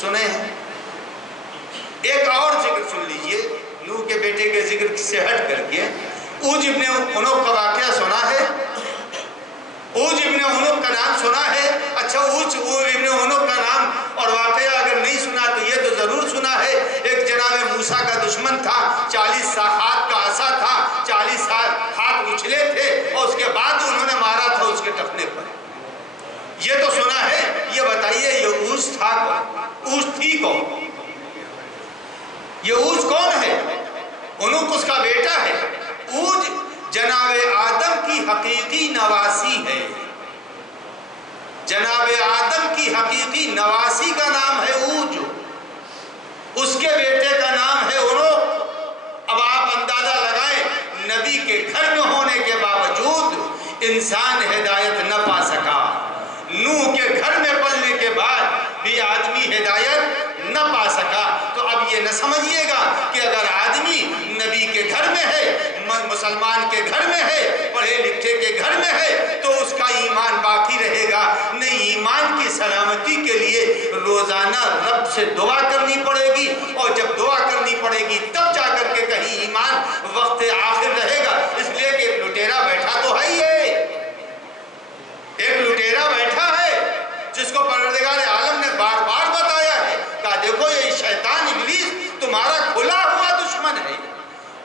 سنے ہیں۔ ایک اور ذکر سن لیجئے نوح کے بیٹے کے ذکر سے ہٹ کر کے، اوج ابن عنق کا واقعہ سنا ہے؟ اوج ابن عنق کا نام سنا ہے؟ اچھا، اوج ابن عنق کا نام اور واقعہ اگر نہیں سنا تو یہ تو ضرور سنا ہے، ایک جناب موسیٰ کا دشمن تھا، 40 ہاتھ کا عصا تھا، 40 ہاتھ اچھلے تھے اور اس کے بعد انہوں نے مارا تھا اس کے ٹخنے پر۔ یہ تو سنا ہے، یہ بتائیے یہ اوج تھا کون؟ اوج تھی کون؟ یہ اوج کون ہے؟ عنق اس کا بیٹا ہے۔ اوج جناب آدم کی حقیقی نواسی ہے، جناب آدم کی حقیقی نواسی کا نام ہے اوج، اس کے بیٹے کا نام ہے عنق۔ اب آپ اندازہ لگائیں، نبی کے گھر میں ہونے کے باوجود انسان ہدایت نہ پا سکا، نوح کے گھر میں پلنے کے بعد بھی آدمی ہدایت نہ پا سکا۔ تو اب یہ نہ سمجھیے گا کہ اگر آدمی نبی کے گھر میں ہے، مسلمان کے گھر میں ہے، پڑھے لکھے کے گھر میں ہے تو اس کا ایمان باقی رہے گا۔ نہیں، ایمان کی سلامتی کے لیے روزانہ رب سے دعا کرنی پڑے گی، اور جب دعا کرنی پڑے گی تب جا کر کے کہیں ایمان وقت آخر رہے گا۔ اس لیے کہ ایک لٹیرا بیٹھا تو ہے ہی ہے، ایک لٹیرا بیٹھا ہے جس کو پروردگار عالم نے بار بار بتایا ہے، کہا دیکھو یہ شیطان ابلیس تمہارا کھلا ہوا دشمن ہے۔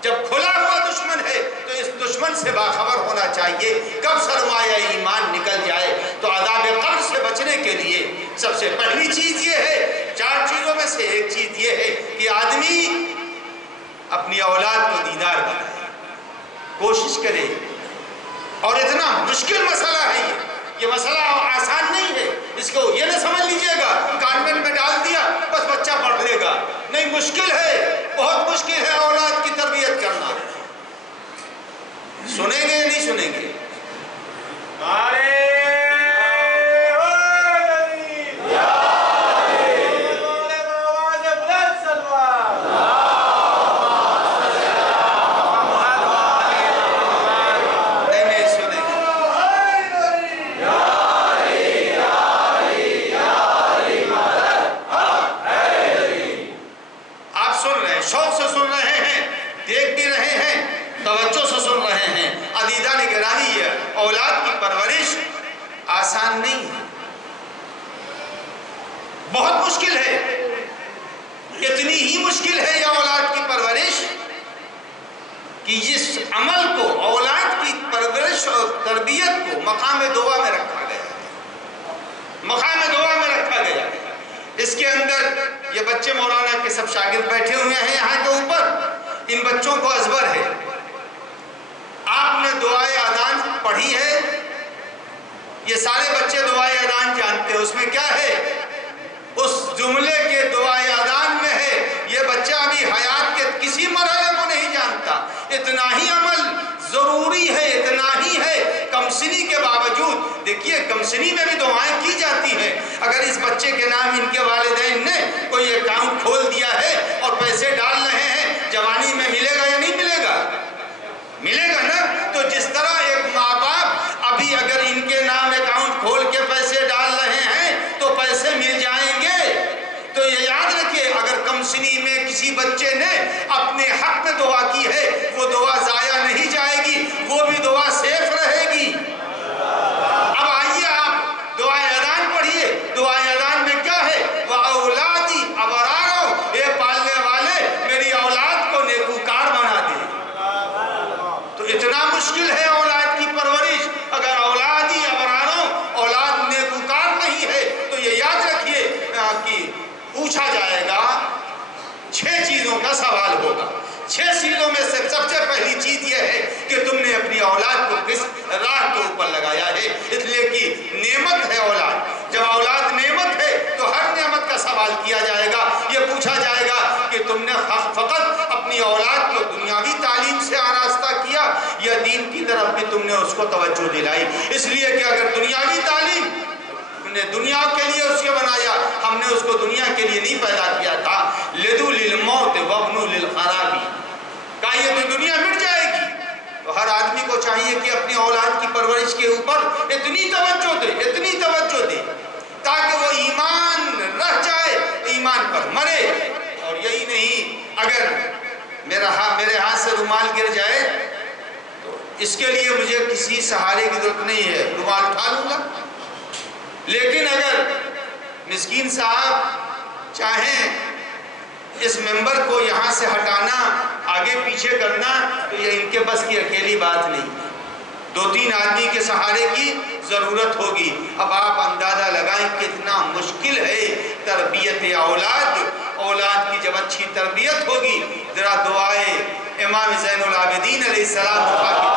جب کھلا ہوا دشمن ہے تو اس دشمن سے باخبر ہونا چاہیے، کب سرمایہ ایمان نکل جائے۔ تو عذاب قبر سے بچنے کے لیے سب سے پہلی چیز یہ ہے، 4 چیزوں میں سے ایک چیز یہ ہے کہ آدمی اپنی اولاد کو دیندار بنائے، کوشش کرے۔ اور اتنا مشکل مسئلہ ہے یہ مسئلہ آسان نہیں ہے، اس کو یہ نہ سمجھ لیجئے گا کانوینٹ میں ڈال دیا بس بچہ پڑھ لے گا، نہیں، مشکل ہے، بہت مشکل ہے اولاد کی تربیت کرنا۔ سنیں گے یا نہیں سنیں گے؟ توجہ سے سن رہے ہیں، عزیزان گرامی، یہ اولاد کی پرورش آسان نہیں ہے، بہت مشکل ہے، اتنی ہی مشکل ہے یہ اولاد کی پرورش کہ اس عمل کو، اولاد کی پرورش اور تربیت کو مقام دعا میں رکھا گیا، مقام دعا میں رکھا گیا۔ اس کے اندر یہ بچے مولانا کے سب شاگرد بیٹھے ہوئے ہیں یہاں کے اوپر، ان بچوں کو ازبر ہے۔ آپ نے دعائے اذان پڑھی ہے، یہ سارے بچے دعائے اذان جانتے ہیں، اس میں کیا ہے؟ اس جملے کے دعائے اذان میں ہے یہ بچہ ابھی حیات کے کسی مرحلے کو نہیں جانتا، اتنا ہی عمل ضروری ہے، اتنا ہی ہے، کم سنی کے باوجود۔ دیکھیے کم سنی میں بھی دعائیں کی جاتی ہیں۔ اگر اس بچے کے نام ان کے والدین نے کوئی اکاؤنٹ کھول دیا ہے اور پیسے ڈال رہے ہیں، جوانی میں ملے گا یا نہیں ملے گا؟ ملے گا نا۔ تو جس طرح ایک ماں باپ ابھی اگر ان کے نام اکاؤنٹ کھول کے پیسے ڈال رہے ہیں تو پیسے مل جائیں گے۔ تو یہ یاد رکھیے، اگر کم سنی میں کسی بچے نے اپنے حق میں دعا کی ہے، وہ دعا ضائع نہیں جائے گی، وہ بھی دعا سیف رہے گی۔ اب آئیے آپ دعائے اذان پڑھیے، دعائے اذان میں کیا ہے؟ وَأَوْلَادِ أَبْرَارًا، اے پالنے والے میری اولاد کو نیکوکار بنا دے۔ تو اتنا مشکل ہے اولاد کی پرورش۔ اگر اولادی ابراروں، اولاد نیکوکار نہیں ہے تو یہ یاد رکھیے کہ پوچھا جائے گا، 6 چیزوں کا سوال ہوگا۔ 6 چیزوں میں سے سب سے پہلی چیز یہ ہے کہ تم نے اپنی اولاد کو کس راہ کے اوپر لگایا ہے، اس لیے کہ نعمت ہے اولاد۔ جب اولاد نعمت ہے تو ہر نعمت کا سوال کیا جائے گا، یہ پوچھا جائے گا کہ تم نے فقط اپنی اولاد کو دنیاوی تعلیم سے آراستہ کیا یا دین کی طرف بھی تم نے اس کو توجہ دلائی۔ اس لیے کہ اگر دنیاوی تعلیم نے دنیا کے لیے اس کو بنایا، ہم نے اس کو دنیا کے لیے نہیں پیدا کیا تھا۔ لدو للموت وابنو للخرابی، کہا یہ تو دنیا مٹ جائے گی۔ تو ہر آدمی کو چاہیے کہ اپنی اولاد کی پرورش کے اوپر اتنی توجہ دے، اتنی توجہ دے تاکہ وہ ایمان رہ جائے، ایمان پر مرے۔ اور یہی نہیں، اگر میرے ہاتھ سے رومال گر جائے تو اس کے لیے مجھے کسی سہارے کی ضرورت نہیں ہے، رومال اٹھا لوں گا۔ لیکن اگر مسکین صاحب چاہیں اس ممبر کو یہاں سے ہٹانا، آگے پیچھے کرنا، تو یہ ان کے بس کی اکیلی بات نہیں، 2-3 آدمی کے سہارے کی ضرورت ہوگی۔ اب آپ اندازہ لگائیں کتنا مشکل ہے تربیت اولاد۔ اولاد کی جب اچھی تربیت ہوگی، ذرا دعائے امام زین العابدین علیہ السلام اٹھا کے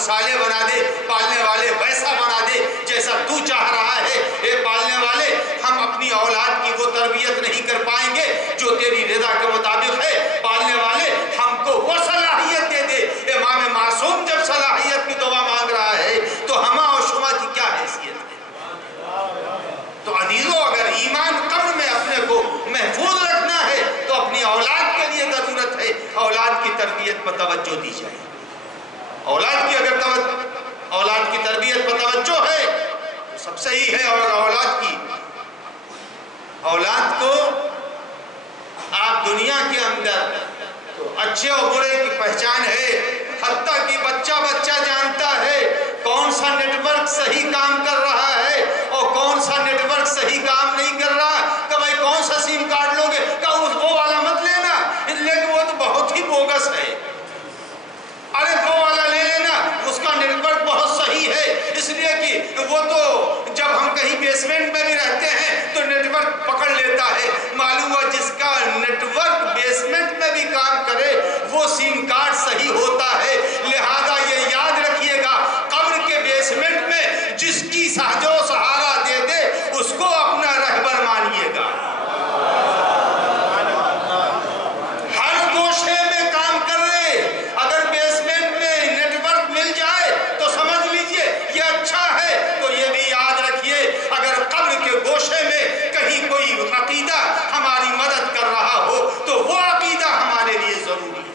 صالح بنا دے، پالنے والے ویسا بنا دے جیسا تو چاہ رہا ہے۔ اے پالنے والے، ہم اپنی اولاد کی وہ تربیت نہیں کر پائیں گے جو تیری رضا کے مطابق ہے، پالنے والے ہم کو وہ صلاحیت دے دے۔ امام معصوم جب صلاحیت کی دعا مانگ رہا ہے تو ہما اور شما کی کیا حیثیت ہے؟ تو عزیزو، اگر ایمان قبر میں اپنے کو محفوظ رکھنا ہے تو اپنی اولاد کے لیے ضرورت ہے اولاد کی تربیت پر توجہ دی جائے۔ اولاد کی اگر اولاد کی تربیت پر توجہ ہے تو سب صحیح ہے۔ اور اولاد کو آپ دنیا کے اندر تو اچھے اور برے کی پہچان ہے، حتیٰ کہ بچہ جانتا ہے کون سا نیٹ ورک صحیح کام کر رہا ہے اور کون سا نیٹ ورک صحیح کام نہیں کر رہا۔ کہ بھائی کون سا سیم کارڈ لوگے؟ کہ وہ والا مت لینا، اس لیے کہ وہ تو بہت ہی بوگس ہے۔ ارے وہ والا لے لینا، اس کا نیٹ ورک بہت صحیح ہے، اس لیے کہ وہ تو جب ہم کہیں بیسمنٹ میں بھی رہتے ہیں تو نیٹ ورک پکڑ لیتا ہے۔ معلوم ہوا جس کا نیٹ ورک بیسمنٹ میں بھی کام کرے وہ سیم کارڈ صحیح ہوتا ہے۔ لہذا یہ یاد رکھیے گا، قبر کے بیسمنٹ میں جس کی جو سہارا دے دے اس کو اپنا رہبر مانیے گا۔ گوشے میں کہیں کوئی عقیدہ ہماری مدد کر رہا ہو تو وہ عقیدہ ہمارے لیے ضروری ہے۔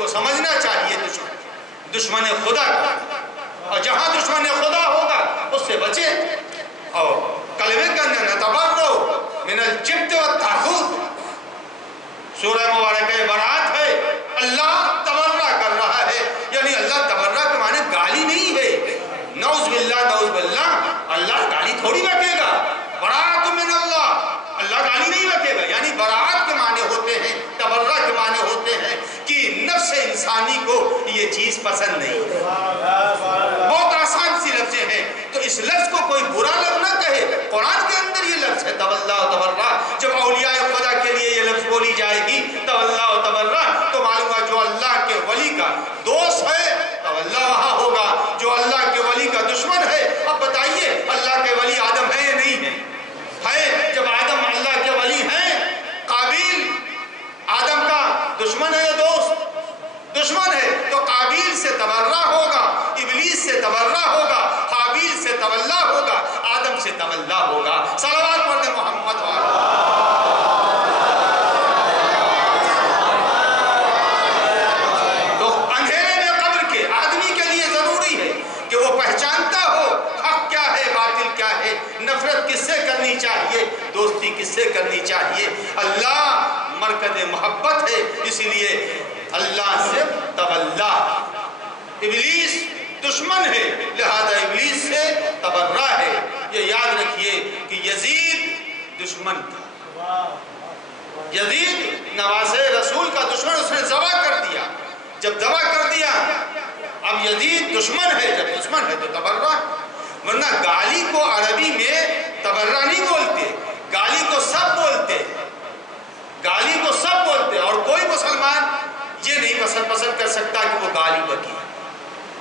کو سمجھنا چاہیے دشمن خدا کا، اور جہاں دشمن خدا ہوگا اس سے بچے. اور کلمے کا نتبرؤ من الجبت والطاغوت، سورہ مبارکہ برات ہے. اللہ تبرہ کر رہا ہے، یعنی اللہ تبرہ کے معنی گالی نہیں ہے. نعوذ باللہ نعوذ باللہ، اللہ گالی تھوڑی بکے گا. برات من اللہ، اللہ گالی نہیں بکے گا. یعنی برات کے معنی ہوتے ہیں، تبرہ کے معنی ہوتے ہیں کہ نفس انسانی کو یہ چیز پسند نہیں ہے. بہت آسان سی لفظیں ہیں، تو اس لفظ کو کوئی برا لفظ نہ کہے. قرآن کے اندر یہ لفظ ہے تولّا و تبرّا. جب اولیاء خدا کے لیے یہ لفظ بولی جائے گی تولّا و تبرّا، تو معلوم ہے جو اللہ کے ولی کا دوست ہے تولا وہاں ہوگا، جو اللہ کے ولی کا دشمن ہے. اب بتائیے اللہ کے ولی آدم ہے یا نہیں ہے؟ ہے. جب آدم اللہ کے ولی ہیں، قابیل آدم کا دشمن ہے یا دوست؟ دشمن ہے. تو قابیل سے تبرہ ہوگا، ابلیس سے تبرہ ہوگا، حابیل سے تولا ہوگا، آدم سے تولا ہوگا. صلوات پڑھیں محمد والا. تو اندھیرے میں قبر کے آدمی کے لیے ضروری ہے کہ وہ پہچانتا ہو حق کیا ہے، باطل کیا ہے، نفرت کس سے کرنی چاہیے، دوستی کس سے کرنی چاہیے. اللہ مرکز محبت ہے، اس لیے اللہ سے تولا. ابلیس دشمن ہے، لہذا ابلیس سے تبرہ ہے. یہ یاد رکھیے کہ یزید دشمن تھا. یزید نواز رسول کا دشمن، اس نے ذبح کر دیا. جب ذبح کر دیا اب یزید دشمن ہے. جب دشمن ہے تو تبرہ. ورنہ گالی کو عربی میں تبرہ نہیں بولتے، گالی کو سب بولتے، گالی کو سب بولتے. اور کوئی مسلمان یہ نہیں پسند کر سکتا کہ وہ گالی بکی.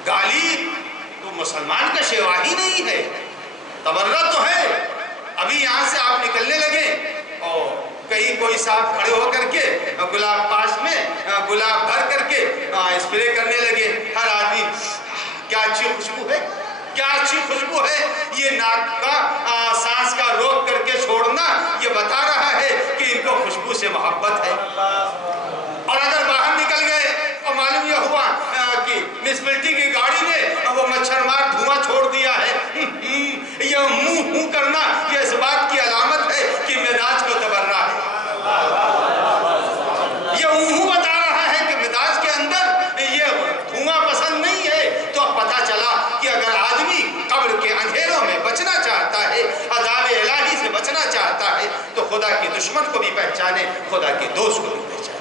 گالی تو مسلمان کا شیوا ہی نہیں ہے. تبرہ تو ہے. ابھی یہاں سے آپ نکلنے لگے اور کہیں کوئی صاحب کھڑے ہو کر کے گلاب پاس میں گلاب بھر کر کے اسپرے کرنے لگے. ہر آدمی کیا اچھی خوشبو ہے، کیا اچھی خوشبو ہے. یہ ناک کا سانس کا روک کر کے چھوڑنا یہ بتا رہا ہے کہ ان کو خوشبو سے محبت ہے. اور اگر باہر نکل گئے اور معلوم یہ ہوا کہ میونسپلٹی کی گاڑی نے وہ مچھر مار دھواں چھوڑ دیا ہے، یہ منہ کرنا یہ اس بات کی علامت ہے کہ مزاج کو تبرہ ہے. یہ منہ بتا رہا ہے کہ مزاج کے اندر یہ دھواں پسند نہیں ہے. تو اب پتہ چلا کہ اگر آدمی قبر کے اندھیروں میں بچنا چاہتا ہے، عذاب الہی سے بچنا چاہتا ہے، تو خدا کے دشمن کو بھی پہچانے، خدا کے دوست کو بھی پہچانے.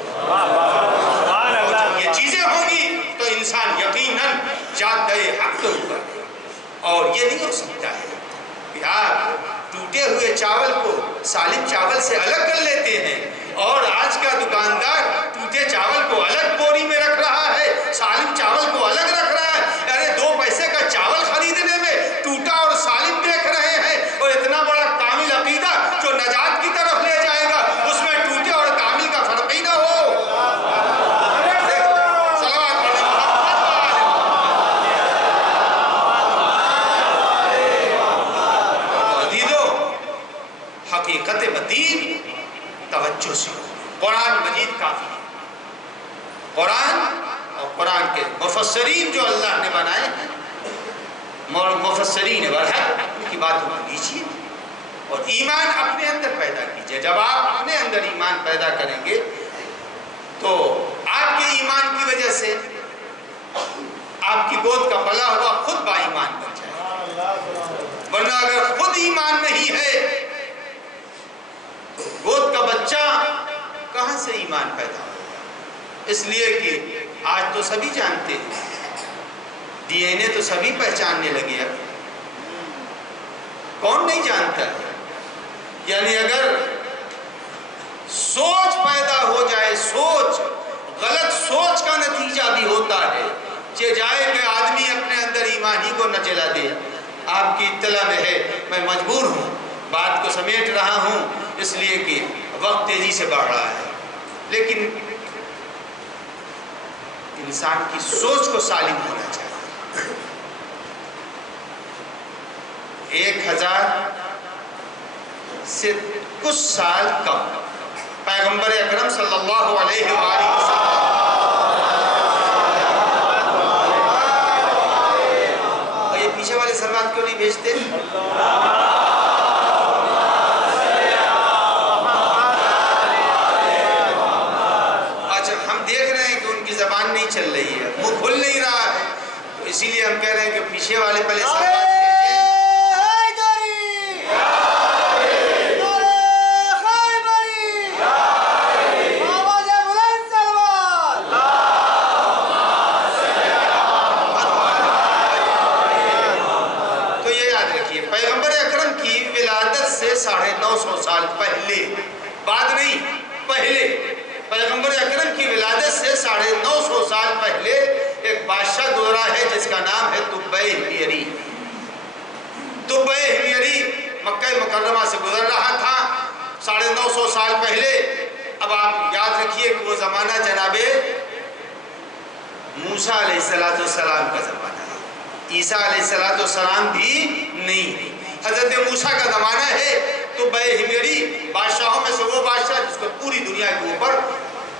یہ چیزیں ہوں گی تو انسان یقیناً جادہ حق کے اوپر. اور یہ نہیں ہو سکتا ہے کہ آپ ٹوٹے ہوئے چاول کو سالم چاول سے الگ کر لیتے ہیں، اور آج کا دکاندار ٹوٹے چاول کو الگ بوری میں رکھ رہا ہے، سالم چاول کو الگ رکھ رہا ہے. ارے 2 پیسے کا چاول خریدنے میں ٹوٹا اور سالم دیکھ رہے ہیں. اور اتنا بڑا کامل عقیدہ جو نجات کی طرف لے جائے گا، اس میں ٹوٹے اور کامل کا فرق ہی نہ ہو. حقیقت بدین توجہ سے قرآن مجید کافی ہے. قرآن اور قرآن کے مفسرین جو اللہ نے بنائے ہیں، مفسرین برحق ان کی باتوں کو لیجیے اور ایمان اپنے اندر پیدا کیجیے. جب آپ اپنے اندر ایمان پیدا کریں گے تو آپ کے ایمان کی وجہ سے آپ کی گود کا پلا ہوا خود با ایمان بن جائے. ورنہ اگر خود ایمان نہیں ہے، گود کا بچہ کہاں سے ایمان پیدا ہوگا؟ اس لیے کہ آج تو سبھی جانتے ہیں، ڈی این اے تو سبھی پہچاننے لگے. اب کون نہیں جانتا ہے؟ یعنی اگر سوچ پیدا ہو جائے، سوچ غلط سوچ کا نتیجہ بھی ہوتا ہے کہ جائے کہ آدمی اپنے اندر ایمان ہی کو نہ جلا دے. آپ کی اطلاع میں ہے، میں مجبور ہوں، بات کو سمیٹ رہا ہوں اس لیے کہ وقت تیزی سے بڑھ رہا ہے. لیکن انسان کی سوچ کو سالم ہونا چاہیے. 1000 سے کچھ سال کم پیغمبر اکرم صلی اللہ علیہ وآلہ وسلم نہیں چل رہی ہے، وہ کھل نہیں رہا ہے، تو اسی لیے ہم کہہ رہے ہیں کہ پیچھے والے پہلے پیغمبر اکرم کی ولادت سے 950 سال پہلے، بعد نہیں پہلے، پیغمبر اکرم کی ولادت سے 950 سال پہلے ایک بادشاہ گزرا ہے جس کا نام ہے طبع حمیری۔ طبع حمیری مکہ مکرمہ سے گزر رہا تھا 950 سال پہلے۔ اب آپ یاد رکھیے کہ وہ زمانہ جناب موسیٰ علیہ السلام کا زمانہ ہے، عیسیٰ علیہ السلام بھی نہیں، حضرت موسیٰ کا زمانہ ہے۔ طبع حمیری بادشاہوں میں سے وہ بادشاہ جس کو پوری دنیا کے اوپر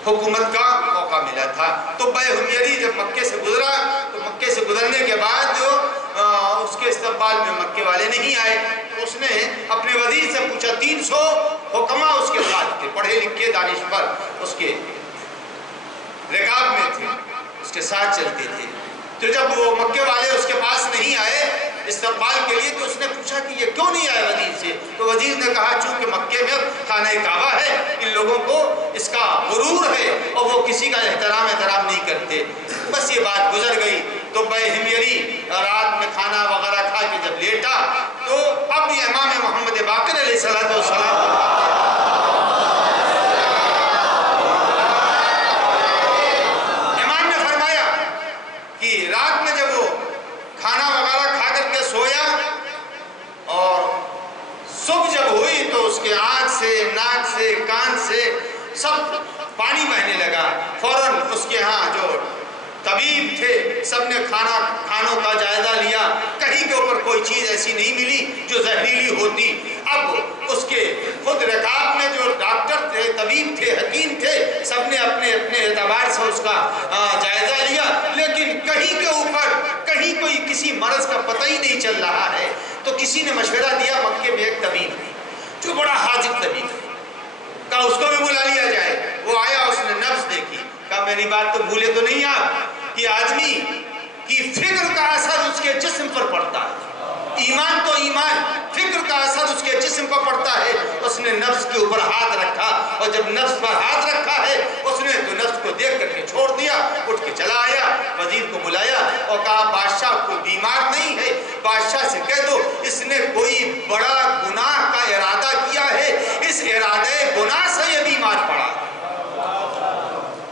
حکومت کا موقع ملا تھا۔ طبع حمیری جب مکے سے گزرا تو مکے سے گزرنے کے بعد اس کے استقبال میں مکے والے نہیں آئے، اس نے اپنے وزیر سے پوچھا، 300 حکماء اس کے ساتھ تھے، پڑھے لکھے دانشور اس کے رکاب میں تھے، اس کے ساتھ چلتے تھے۔ تو جب وہ مکے والے اس کے پاس نہیں آئے استقبال کے لیے تو اس نے پوچھا کہ یہ کیوں نہیں آئے وزیر سے؟ تو وزیر نے کہا چونکہ مکے میں خانہ کعبہ ہے، ان لوگوں کو اس کا غرور ہے اور وہ کسی کا احترام نہیں کرتے۔ بس یہ بات گزر گئی۔ طبع حمیری رات میں کھانا وغیرہ کھا کے جب لیٹا تو اب یہ امام محمد باقر علیہ السلام رات میں جب وہ کھانا وغیرہ کھا کر کے سویا اور صبح جب ہوئی تو اس کے آنکھ سے، ناک سے، کان سے سب پانی بہنے لگا۔ فوراً اس کے ہاں جو طبیب تھے سب نے کھانوں کا جائزہ لیا، کہیں کے اوپر کوئی چیز ایسی نہیں ملی جو زہریلی ہوتی۔ اب اس کے خود رکاب میں جو ڈاکٹر تھے، طبیب تھے، حکیم تھے، سب نے اپنے اعتبار سے اس کا جائزہ لیا، لیکن کہیں کے اوپر کہیں کوئی کسی مرض کا پتہ ہی نہیں چل رہا ہے۔ تو کسی نے مشورہ دیا، مکے میں ایک طبیب ہے جو بڑا حاذق طبیب ہے، کہا اس کو بھی بلا لیا جائے۔ وہ آیا، اس نے نبض دیکھی، کہا میری بات تو بھولے تو نہیں آپ کہ آدمی کی فکر کا اثر اس کے جسم پر پڑتا ہے، ایمان تو ایمان، فکر کا اثر اس کے جسم پر پڑتا ہے۔ اس نے نفس کے اوپر ہاتھ رکھا اور جب نفس پر ہاتھ رکھا ہے اس نے تو نفس کو دیکھ کر کے چھوڑ دیا، اٹھ کے چلا آیا، وزیر کو بلایا اور کہا بادشاہ کوئی بیمار نہیں ہے، بادشاہ سے کہہ دو اس نے کوئی بڑا گناہ کا ارادہ کیا ہے، اس ارادے گناہ سے یہ بیمار پڑا ہے،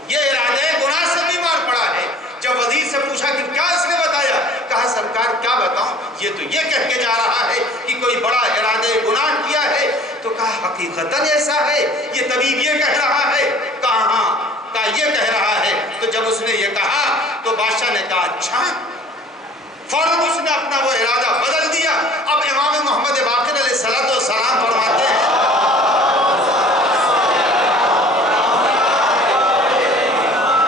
یہ ارادے گناہ سے بیمار پڑا ہے۔ جب وزیر سے پوچھا کہ کیا اس نے بتایا، کہا سرکار کیا بتاؤں، یہ تو یہ کہہ کے جا رہا ہے کہ کوئی بڑا ارادے گناہ کیا ہے۔ تو کہا حقیقتاً ایسا ہے، یہ طبیب یہ کہہ رہا ہے؟ کہا ہاں، کہا یہ کہہ رہا ہے۔ تو جب اس نے یہ کہا تو بادشاہ نے کہا اچھا، فوراً اس نے اپنا وہ ارادہ بدل دیا۔ اب امام محمد باقر علیہ السلام فرماتے ہیں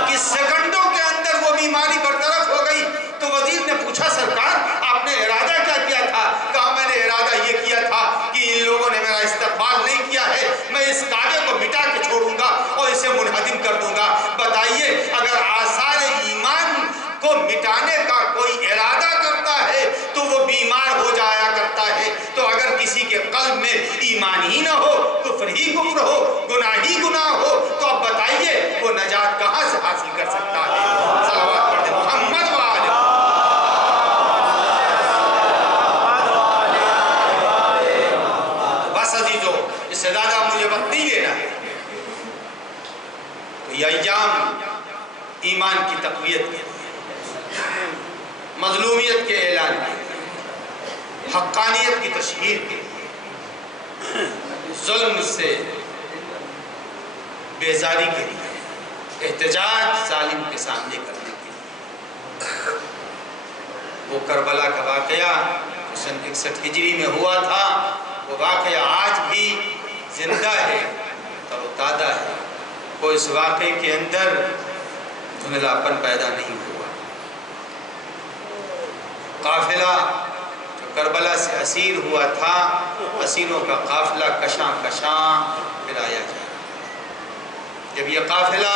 کہ سیکنڈوں کے اندر وہ بیماری برطرف ہو گئی۔ تو وزیر نے پوچھا سرکار آپ نے ارادہ کیا کیا تھا؟ کہا میں نے ارادہ یہ کیا تھا کہ ان لوگوں نے میرا استقبال نہیں کیا ہے، میں اس کعبے کو مٹا کے چھوڑوں گا اور اسے منہدم کر دوں گا۔ بتائیے اگر آثار ایمان کو مٹانے کا کوئی ارادہ کرتا ہے تو وہ بیمار ہو جایا کرتا ہے۔ تو اگر کسی کے قلب میں ایمان ہی نہ ہو، کفر ہی کفر ہو، گناہ ہی گناہ ہو، تو اب بتائیے وہ نجات کہاں سے حاصل کر سکتا ہے؟ صلوات پڑھتے محمد وآلہ۔ بس عزیزو، اس سے زیادہ مجھے وقت نہیں لینا ہے۔ تو یہ ایام ایمان کی تقویت کے، مظلومیت کے اعلان کے، حقانیت کی تشہیر کے، ظلم سے بیزاری کے لیے، احتجاج ظالم کے سامنے کرنے کے لیے۔ وہ کربلا کا واقعہ سن 61 ہجری میں ہوا تھا، وہ واقعہ آج بھی زندہ ہے اور تازہ ہے۔ وہ اس واقعے کے اندر دھندلاپن پیدا نہیں ہوا۔ قافلہ جو کربلا سے اسیر ہوا تھا، اسیروں کا قافلہ کشاں کشاں پھرایا جا رہا ہے۔ جب یہ قافلہ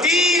3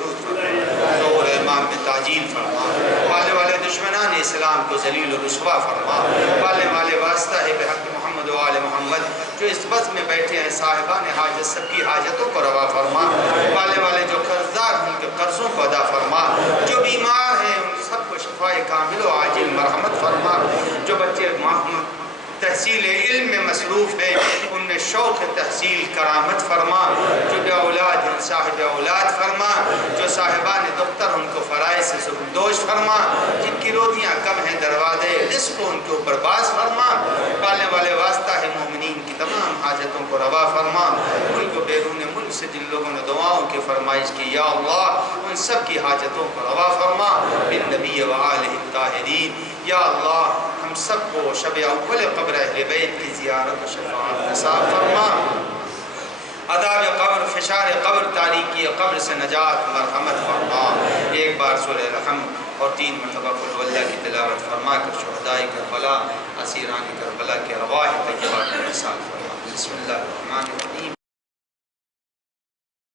مشروط فرما، دور امام میں تاجیل فرما، والے والے دشمنان اسلام کو ذلیل و رسوا فرما، والے والے واسطہ ہے بحق محمد و آل محمد جو اس بس میں بیٹھے ہیں صاحبان حاجت سب کی حاجتوں کو روا فرما، والے والے جو قرضدار ان کے قرضوں کو ادا فرما، جو بیمار ہیں ان سب کو شفائے کامل و عاجل مرحمت فرما، جو بچے تحصیل علم میں مصروف ہیں ان میں شوق تحصیل کرامت فرما، جو بے اولاد ہیں صاحب اولاد فرما، جو صاحبان دختر ان کو فرائض سے زبردوش فرما، جن کی روٹیاں کم ہیں دروازے رزق کو ان کے اوپر باز فرما، پالنے والے واسطہ ہے مومنین کی تمام حاجتوں کو روا فرما، ملک و بیرون ملک سے جن لوگوں نے دعاؤں کی فرمائش کی یا اللہ ان سب کی حاجتوں کو روا فرما بالنبی و آلہ الطاہرین، یا اللہ ہم سب کو شب اول قبر اہل بیت کی زیارت و شفاعت نصیب فرما، عذاب قبر فشار قبر تاریکی قبر سے نجات مرحمت فرما، ایک بار سورہ رحم اور 3 مرتبہ قل هو اللہ کی تلاوت فرما کر شہدائے کربلا اسیران کربلا کے ارواح طیبات کو نصیب فرما۔ بسم اللہ الرحمن الرحیم۔